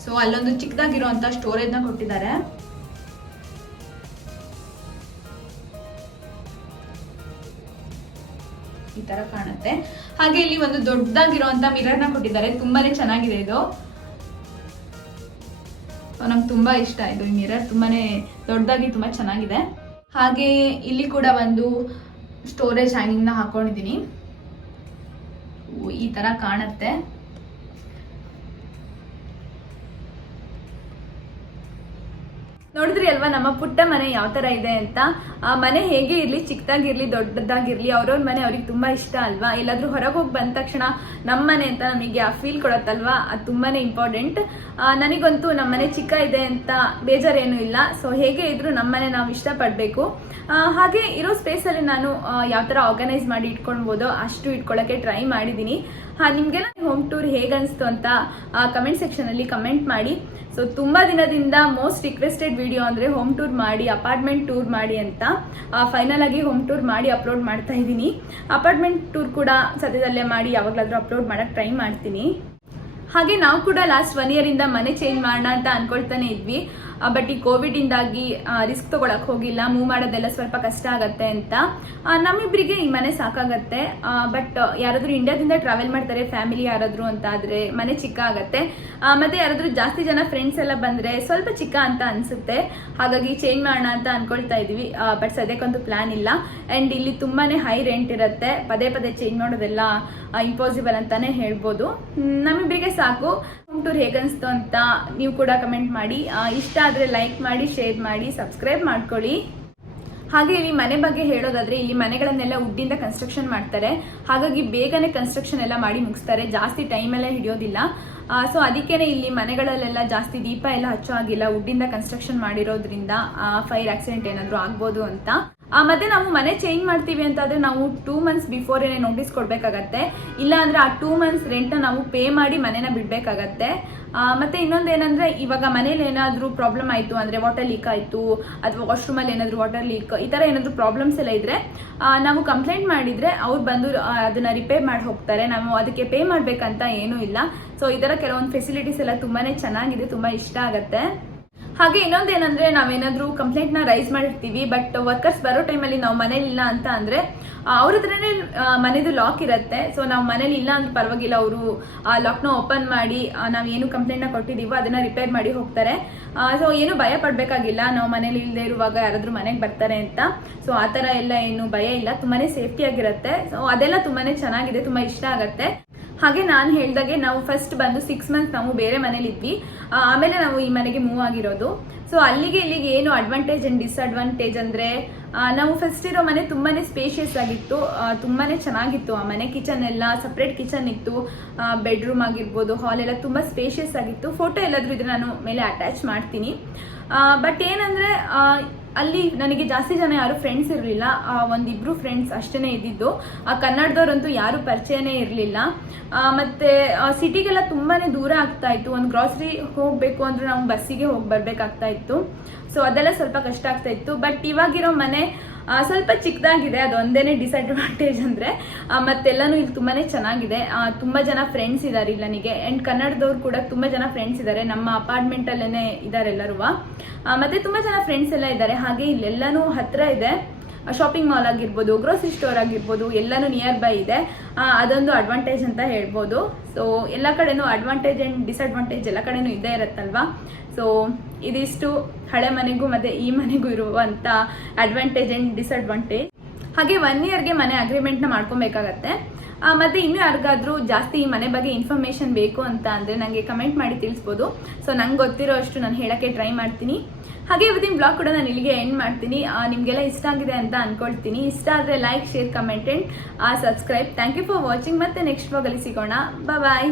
ಸೊ ಅಲ್ಲೊಂದು ಚಿಕ್ಕದಾಗಿರುವಂತ ಸ್ಟೋರೇಜ್ ನ ಕೊಟ್ಟಿದ್ದಾರೆ. ಈ ತರ ಕಾಣುತ್ತೆ. ಹಾಗೆ ಇಲ್ಲಿ ಒಂದು ದೊಡ್ಡದಾಗಿರುವಂತ ಮಿರರ್ ನ ಕೊಟ್ಟಿದ್ದಾರೆ. ತುಂಬಾನೇ ಚೆನ್ನಾಗಿದೆ ಇದು. ನಂಗೆ ತುಂಬಾ ಇಷ್ಟ ಇದು. ಈ ಮಿರರ್ ತುಂಬಾನೇ ದೊಡ್ಡದಾಗಿ ತುಂಬಾ ಚೆನ್ನಾಗಿದೆ. ಹಾಗೆ ಇಲ್ಲಿ ಕೂಡ ಒಂದು ಸ್ಟೋರೇಜ್ ಹ್ಯಾಂಗಿಂಗ್ ನ ಹಾಕೊಂಡಿದೀನಿ. ಈ ತರ ಕಾಣುತ್ತೆ. ನೋಡಿದ್ರಿ ಅಲ್ವಾ ನಮ್ಮ ಪುಟ್ಟ ಮನೆ ಯಾವ ತರ ಇದೆ ಅಂತ. ಆ ಮನೆ ಹೇಗೆ ಇರ್ಲಿ, ಚಿಕ್ಕದಾಗಿರ್ಲಿ ದೊಡ್ಡದಾಗಿರ್ಲಿ, ಅವ್ರವ್ರ ಮನೆ ಅವ್ರಿಗೆ ತುಂಬಾ ಇಷ್ಟ ಅಲ್ವಾ. ಎಲ್ಲಾದ್ರೂ ಹೊರಗೆ ಹೋಗಿ ಬಂದ ತಕ್ಷಣ ನಮ್ಮ ಮನೆ ಅಂತ ನಮಗೆ ಆ ಫೀಲ್ ಕೊಡತ್ತಲ್ವಾ, ಅದು ತುಂಬಾನೇ ಇಂಪಾರ್ಟೆಂಟ್. ನನಗಂತೂ ನಮ್ಮ ಮನೆ ಚಿಕ್ಕ ಇದೆ ಅಂತ ಬೇಜಾರೇನು ಇಲ್ಲ. ಸೊ ಹೇಗೆ ಇದ್ರು ನಮ್ಮ ಮನೆ ನಾವು ಇಷ್ಟಪಡ್ಬೇಕು. ಹಾಗೆ ಇರೋ ಸ್ಪೇಸ್ ಅಲ್ಲಿ ನಾನು ಯಾವ ತರ ಆರ್ಗನೈಸ್ ಮಾಡಿ ಇಟ್ಕೊಳ್ಬೋದೋ ಅಷ್ಟು ಇಟ್ಕೊಳ್ಳೋಕೆ ಟ್ರೈ ಮಾಡಿದೀನಿ. ನಿಮ್ಗೆಲ್ಲ ಹೋಮ್ ಟೂರ್ ಹೇಗನ್ಸ್ತು ಅಂತ ಕಮೆಂಟ್ ಸೆಕ್ಷನ್ ಅಲ್ಲಿ ಕಮೆಂಟ್ ಮಾಡಿ. ಸೊ ತುಂಬಾ ದಿನದಿಂದ ಮೋಸ್ಟ್ ರಿಕ್ವೆಸ್ಟೆಡ್ ವಿಡಿಯೋ ಅಂದ್ರೆ ಹೋಮ್ ಟೂರ್ ಮಾಡಿ, ಅಪಾರ್ಟ್ಮೆಂಟ್ ಟೂರ್ ಮಾಡಿ ಅಂತ. ಫೈನಲ್ ಆಗಿ ಹೋಮ್ ಟೂರ್ ಮಾಡಿ ಅಪ್ಲೋಡ್ ಮಾಡ್ತಾ ಇದ್ದೀನಿ. ಅಪಾರ್ಟ್ಮೆಂಟ್ ಟೂರ್ ಕೂಡ ಸದ್ಯದಲ್ಲೇ ಮಾಡಿ ಯಾವಾಗ್ಲಾದ್ರೂ ಅಪ್ಲೋಡ್ ಮಾಡಕ್ ಟ್ರೈ ಮಾಡ್ತೀನಿ. ಹಾಗೆ ನಾವು ಕೂಡ ಲಾಸ್ಟ್ 1 year ಇಂದ ಮನೆ ಚೇಂಜ್ ಮಾಡೋಣ ಅಂತ ಅನ್ಕೊಳ್ತಾನೆ ಇದ್ವಿ. ಬಟ್ ಈ ಕೋವಿಡ್ ಇಂದಾಗಿ ರಿಸ್ಕ್ ತಗೊಳಕ್ ಹೋಗಿಲ್ಲ. ಮೂವ್ ಮಾಡೋದೆಲ್ಲ ಸ್ವಲ್ಪ ಕಷ್ಟ ಆಗತ್ತೆ ಅಂತ. ನಮ್ಮಿಬ್ರಿಗೆ ಈ ಮನೆ ಸಾಕಾಗತ್ತೆ. ಬಟ್ ಯಾರಾದ್ರೂ ಇಂಡಿಯಾದಿಂದ ಟ್ರಾವೆಲ್ ಮಾಡ್ತಾರೆ ಫ್ಯಾಮಿಲಿ ಯಾರಾದ್ರೂ ಅಂತ ಆದ್ರೆ ಮನೆ ಚಿಕ್ಕ ಆಗತ್ತೆ. ಮತ್ತೆ ಯಾರಾದ್ರೂ ಜಾಸ್ತಿ ಜನ ಫ್ರೆಂಡ್ಸ್ ಎಲ್ಲ ಬಂದ್ರೆ ಸ್ವಲ್ಪ ಚಿಕ್ಕ ಅಂತ ಅನ್ಸುತ್ತೆ. ಹಾಗಾಗಿ ಚೇಂಜ್ ಮಾಡೋಣ ಅಂತ ಅನ್ಕೊಳ್ತಾ ಇದೀವಿ. ಬಟ್ ಸದ್ಯಕ್ಕಂತೂ ಪ್ಲಾನ್ ಇಲ್ಲ. ಅಂಡ್ ಇಲ್ಲಿ ತುಂಬಾನೇ ಹೈ ರೆಂಟ್ ಇರುತ್ತೆ. ಪದೇ ಪದೇ ಚೇಂಜ್ ಮಾಡೋದೆಲ್ಲ ಇಂಪಾಸಿಬಲ್ ಅಂತಾನೆ ಹೇಳ್ಬೋದು. ನಮ್ಮಿಬ್ರಿಗೆ ಸಾಕು. ಹೋಮ್ ಟೂರ್ ಹೇಗನ್ಸ್ತು ಅಂತ ನೀವು ಕೂಡ ಕಮೆಂಟ್ ಮಾಡಿ. ಇಷ್ಟ ಆದ್ರೆ ಲೈಕ್ ಮಾಡಿ, ಶೇರ್ ಮಾಡಿ, ಸಬ್ಸ್ಕ್ರೈಬ್ ಮಾಡ್ಕೊಳ್ಳಿ. ಹಾಗೆ ಇಲ್ಲಿ ಮನೆ ಬಗ್ಗೆ ಹೇಳೋದಾದ್ರೆ ಇಲ್ಲಿ ಮನೆಗಳನ್ನೆಲ್ಲ ವುಡ್ಡಿಂದ ಕನ್ಸ್ಟ್ರಕ್ಷನ್ ಮಾಡ್ತಾರೆ. ಹಾಗಾಗಿ ಬೇಗನೆ ಕನ್ಸ್ಟ್ರಕ್ಷನ್ ಎಲ್ಲ ಮಾಡಿ ಮುಗಿಸ್ತಾರೆ. ಜಾಸ್ತಿ ಟೈಮ್ ಎಲ್ಲ ಹಿಡಿಯೋದಿಲ್ಲ. ಸೊ ಅದಕ್ಕೇನೆ ಇಲ್ಲಿ ಮನೆಗಳಲ್ಲೆಲ್ಲ ಜಾಸ್ತಿ ದೀಪ ಎಲ್ಲ ಹಚ್ಚೋ ಆಗಿಲ್ಲ. ವುಡ್ಡಿಂದ ಕನ್ಸ್ಟ್ರಕ್ಷನ್ ಮಾಡಿರೋದ್ರಿಂದ ಫೈರ್ ಆಕ್ಸಿಡೆಂಟ್ ಏನಾದ್ರು ಆಗ್ಬೋದು ಅಂತ. ಮತ್ತೆ ನಾವು ಮನೆ ಚೇಂಜ್ ಮಾಡ್ತೀವಿ ಅಂತಾದ್ರೆ ನಾವು 2 months ಬಿಫೋರ್ ಏನೇ ನೋಟಿಸ್ ಕೊಡ್ಬೇಕಾಗತ್ತೆ. ಇಲ್ಲ ಅಂದ್ರೆ ಆ 2 months ರೆಂಟ್ ನಾವು ಪೇ ಮಾಡಿ ಮನೆನ ಬಿಡ್ಬೇಕಾಗತ್ತೆ. ಮತ್ತೆ ಇನ್ನೊಂದೇನಂದ್ರೆ ಇವಾಗ ಮನೇಲಿ ಏನಾದ್ರೂ ಪ್ರಾಬ್ಲಮ್ ಆಯ್ತು ಅಂದ್ರೆ ವಾಟರ್ ಲೀಕ್ ಆಯ್ತು ಅಥವಾ ವಾಶ್ರೂಮ್ ಅಲ್ಲಿ ಏನಾದ್ರು ವಾಟರ್ ಲೀಕ್ ಈ ತರ ಏನಾದ್ರು ಪ್ರಾಬ್ಲಮ್ಸ್ ಎಲ್ಲ ಇದ್ರೆ ನಾವು ಕಂಪ್ಲೇಂಟ್ ಮಾಡಿದ್ರೆ ಅವ್ರು ಬಂದು ಅದನ್ನ ರಿಪೇರ್ ಮಾಡಿ ಹೋಗ್ತಾರೆ. ನಾವು ಅದಕ್ಕೆ ಪೇ ಮಾಡ್ಬೇಕಂತ ಏನೂ ಇಲ್ಲ. ಸೊ ಈ ತರ ಕೆಲವೊಂದು ಫೆಸಿಲಿಟೀಸ್ ಎಲ್ಲ ತುಂಬಾನೇ ಚೆನ್ನಾಗಿದೆ, ತುಂಬಾ ಇಷ್ಟ ಆಗತ್ತೆ. ಹಾಗೆ ಇನ್ನೊಂದೇನಂದ್ರೆ ನಾವೇನಾದ್ರೂ ಕಂಪ್ಲೇಂಟ್ ನ ರೈಸ್ ಮಾಡಿರ್ತೀವಿ, ಬಟ್ ವರ್ಕರ್ಸ್ ಬರೋ ಟೈಮಲ್ಲಿ ನಾವು ಮನೇಲಿ ಇಲ್ಲ ಅಂತ ಅಂದ್ರೆ ಅವ್ರ ಹತ್ರನೇ ಮನೆದು ಲಾಕ್ ಇರುತ್ತೆ. ಸೊ ನಾವು ಮನೇಲಿ ಇಲ್ಲ ಅಂದ್ರೆ ಪರವಾಗಿಲ್ಲ, ಅವರು ಲಾಕ್ನ ಓಪನ್ ಮಾಡಿ ನಾವ್ ಏನು ಕಂಪ್ಲೇಂಟ್ ನ ಕೊಟ್ಟಿದೀವೋ ಅದನ್ನ ರಿಪೇರ್ ಮಾಡಿ ಹೋಗ್ತಾರೆ. ಸೊ ಏನು ಭಯ ಪಡ್ಬೇಕಾಗಿಲ್ಲ, ನಾವು ಮನೇಲಿ ಇಲ್ಲದೆ ಇರುವಾಗ ಯಾರಾದ್ರೂ ಮನೆಗೆ ಬರ್ತಾರೆ ಅಂತ. ಸೊ ಆತರ ಎಲ್ಲ ಏನು ಭಯ ಇಲ್ಲ, ತುಂಬಾನೇ ಸೇಫ್ಟಿ ಆಗಿರುತ್ತೆ. ಸೊ ಅದೆಲ್ಲ ತುಂಬಾನೇ ಚೆನ್ನಾಗಿದೆ, ತುಂಬಾ ಇಷ್ಟ ಆಗತ್ತೆ. ಹಾಗೆ ನಾನು ಹೇಳ್ದಾಗೆ ನಾವು ಫಸ್ಟ್ ಬಂದು 6 months ನಾವು ಬೇರೆ ಮನೇಲಿ ಇದ್ವಿ. ಆಮೇಲೆ ನಾವು ಈ ಮನೆಗೆ ಮೂವ್ ಆಗಿರೋದು. ಸೊ ಅಲ್ಲಿಗೆ ಇಲ್ಲಿಗೆ ಏನು ಅಡ್ವಾಂಟೇಜ್ ಅಂಡ್ ಡಿಸ್ಅಡ್ವಾಂಟೇಜ್ ಅಂದ್ರೆ ನಾವು ಫಸ್ಟ್ ಇರೋ ಮನೆ ತುಂಬಾನೇ ಸ್ಪೇಷಿಯಸ್ ಆಗಿತ್ತು, ತುಂಬಾನೇ ಚೆನ್ನಾಗಿತ್ತು. ಆ ಮನೆ ಕಿಚನ್ ಎಲ್ಲ ಸಪ್ರೇಟ್ ಕಿಚನ್ ಇತ್ತು, ಬೆಡ್ರೂಮ್ ಆಗಿರ್ಬೋದು, ಹಾಲ್ ಎಲ್ಲ ತುಂಬಾ ಸ್ಪೇಷಿಯಸ್ ಆಗಿತ್ತು. ಫೋಟೋ ಎಲ್ಲಾದ್ರೂ ಇದ್ರೆ ನಾನು ಮೇಲೆ ಅಟ್ಯಾಚ್ ಮಾಡ್ತೀನಿ. ಬಟ್ ಏನಂದ್ರೆ ಅಲ್ಲಿ ನನಗೆ ಜಾಸ್ತಿ ಜನ ಯಾರು ಫ್ರೆಂಡ್ಸ್ ಇರಲಿಲ್ಲ. 1-2 ಫ್ರೆಂಡ್ಸ್ ಅಷ್ಟೇ ಇದ್ದಿದ್ದು. ಕನ್ನಡದವ್ರಂತೂ ಯಾರು ಪರಿಚಯನೇ ಇರಲಿಲ್ಲ. ಮತ್ತೆ ಸಿಟಿಗೆಲ್ಲ ತುಂಬಾನೇ ದೂರ ಆಗ್ತಾ ಇತ್ತು. ಒಂದು ಗ್ರಾಸರಿ ಹೋಗ್ಬೇಕು ಅಂದ್ರೆ ನಾವು ಬಸ್ಸಿಗೆ ಹೋಗಿ ಬರ್ಬೇಕಾಗ್ತಾ ಇತ್ತು. ಸೊ ಅದೆಲ್ಲ ಸ್ವಲ್ಪ ಕಷ್ಟ ಆಗ್ತಾ ಇತ್ತು. ಬಟ್ ಇವಾಗಿರೋ ಮನೆ ಸ್ವಲ್ಪ ಚಿಕ್ಕದಾಗಿದೆ, ಅದೊಂದೇನೆ ಡಿಸ್ಅಡ್ವಾಂಟೇಜ್ ಅಂದ್ರೆ. ಮತ್ತೆಲ್ಲಾನು ಇಲ್ಲಿ ತುಂಬಾನೇ ಚೆನ್ನಾಗಿದೆ. ತುಂಬಾ ಜನ ಫ್ರೆಂಡ್ಸ್ ಇದಾರೆ ಇಲ್ಲಿ ನನಗೆ. ಅಂಡ್ ಕನ್ನಡದವ್ರು ಕೂಡ ತುಂಬಾ ಜನ ಫ್ರೆಂಡ್ಸ್ ಇದಾರೆ. ನಮ್ಮ ಅಪಾರ್ಟ್ಮೆಂಟ್ ಅಲ್ಲೇನೆ ಇದಾರೆ ಎಲ್ಲರೂ. ಮತ್ತೆ ತುಂಬಾ ಜನ ಫ್ರೆಂಡ್ಸ್ ಎಲ್ಲ ಇದ್ದಾರೆ. ಹಾಗೆ ಇಲ್ಲೆಲ್ಲಾನು ಹತ್ರ ಇದೆ. ಶಾಪಿಂಗ್ ಮಾಲ್ ಆಗಿರ್ಬೋದು, ಗ್ರೋಸರಿ ಸ್ಟೋರ್ ಆಗಿರ್ಬೋದು, ಎಲ್ಲನೂ ನಿಯರ್ ಬೈ ಇದೆ. ಅದೊಂದು ಅಡ್ವಾಂಟೇಜ್ ಅಂತ ಹೇಳ್ಬೋದು. ಸೊ ಎಲ್ಲ ಕಡೆನೂ ಅಡ್ವಾಂಟೇಜ್ ಆ್ಯಂಡ್ ಡಿಸಡ್ವಾಂಟೇಜ್ ಎಲ್ಲ ಕಡೆನೂ ಇದ್ದೇ ಇರುತ್ತಲ್ವಾ. ಸೊ ಇದಿಷ್ಟು ಹಳೆ ಮನೆಗೂ ಮತ್ತು ಈ ಮನೆಗೂ ಇರುವಂಥ ಅಡ್ವಾಂಟೇಜ್ ಆ್ಯಂಡ್ ಡಿಸಡ್ವಾಂಟೇಜ್. ಹಾಗೆ 1 ಇಯರ್ಗೆ ಮನೆ ಅಗ್ರಿಮೆಂಟ್ನ ಮಾಡ್ಕೊಬೇಕಾಗತ್ತೆ. ಮತ್ತು ಇನ್ನೂ ಯಾರಿಗಾದ್ರೂ ಜಾಸ್ತಿ ಈ ಮನೆ ಬಗ್ಗೆ ಇನ್ಫಾರ್ಮೇಷನ್ ಬೇಕು ಅಂತ ಅಂದರೆ ನನಗೆ ಕಮೆಂಟ್ ಮಾಡಿ ತಿಳಿಸ್ಬೋದು. ಸೊ ನಂಗೆ ಗೊತ್ತಿರೋ ಅಷ್ಟು ನಾನು ಹೇಳೋಕ್ಕೆ ಟ್ರೈ ಮಾಡ್ತೀನಿ. ಹಾಗೆ ಇವತ್ತಿನ ಬ್ಲಾಗ್ ಕೂಡ ನಾನು ಇಲ್ಲಿಗೆ ಎಂಡ್ ಮಾಡ್ತೀನಿ. ನಿಮಗೆಲ್ಲ ಇಷ್ಟ ಆಗಿದೆ ಅಂತ ಅಂದ್ಕೊಳ್ತೀನಿ. ಇಷ್ಟ ಆದರೆ like, share, comment and subscribe. Thank you for watching. ಮತ್ತೆ ನೆಕ್ಸ್ಟ್ ಬ್ಲಾಗಲ್ಲಿ ಸಿಗೋಣ. ಬಾಯ್.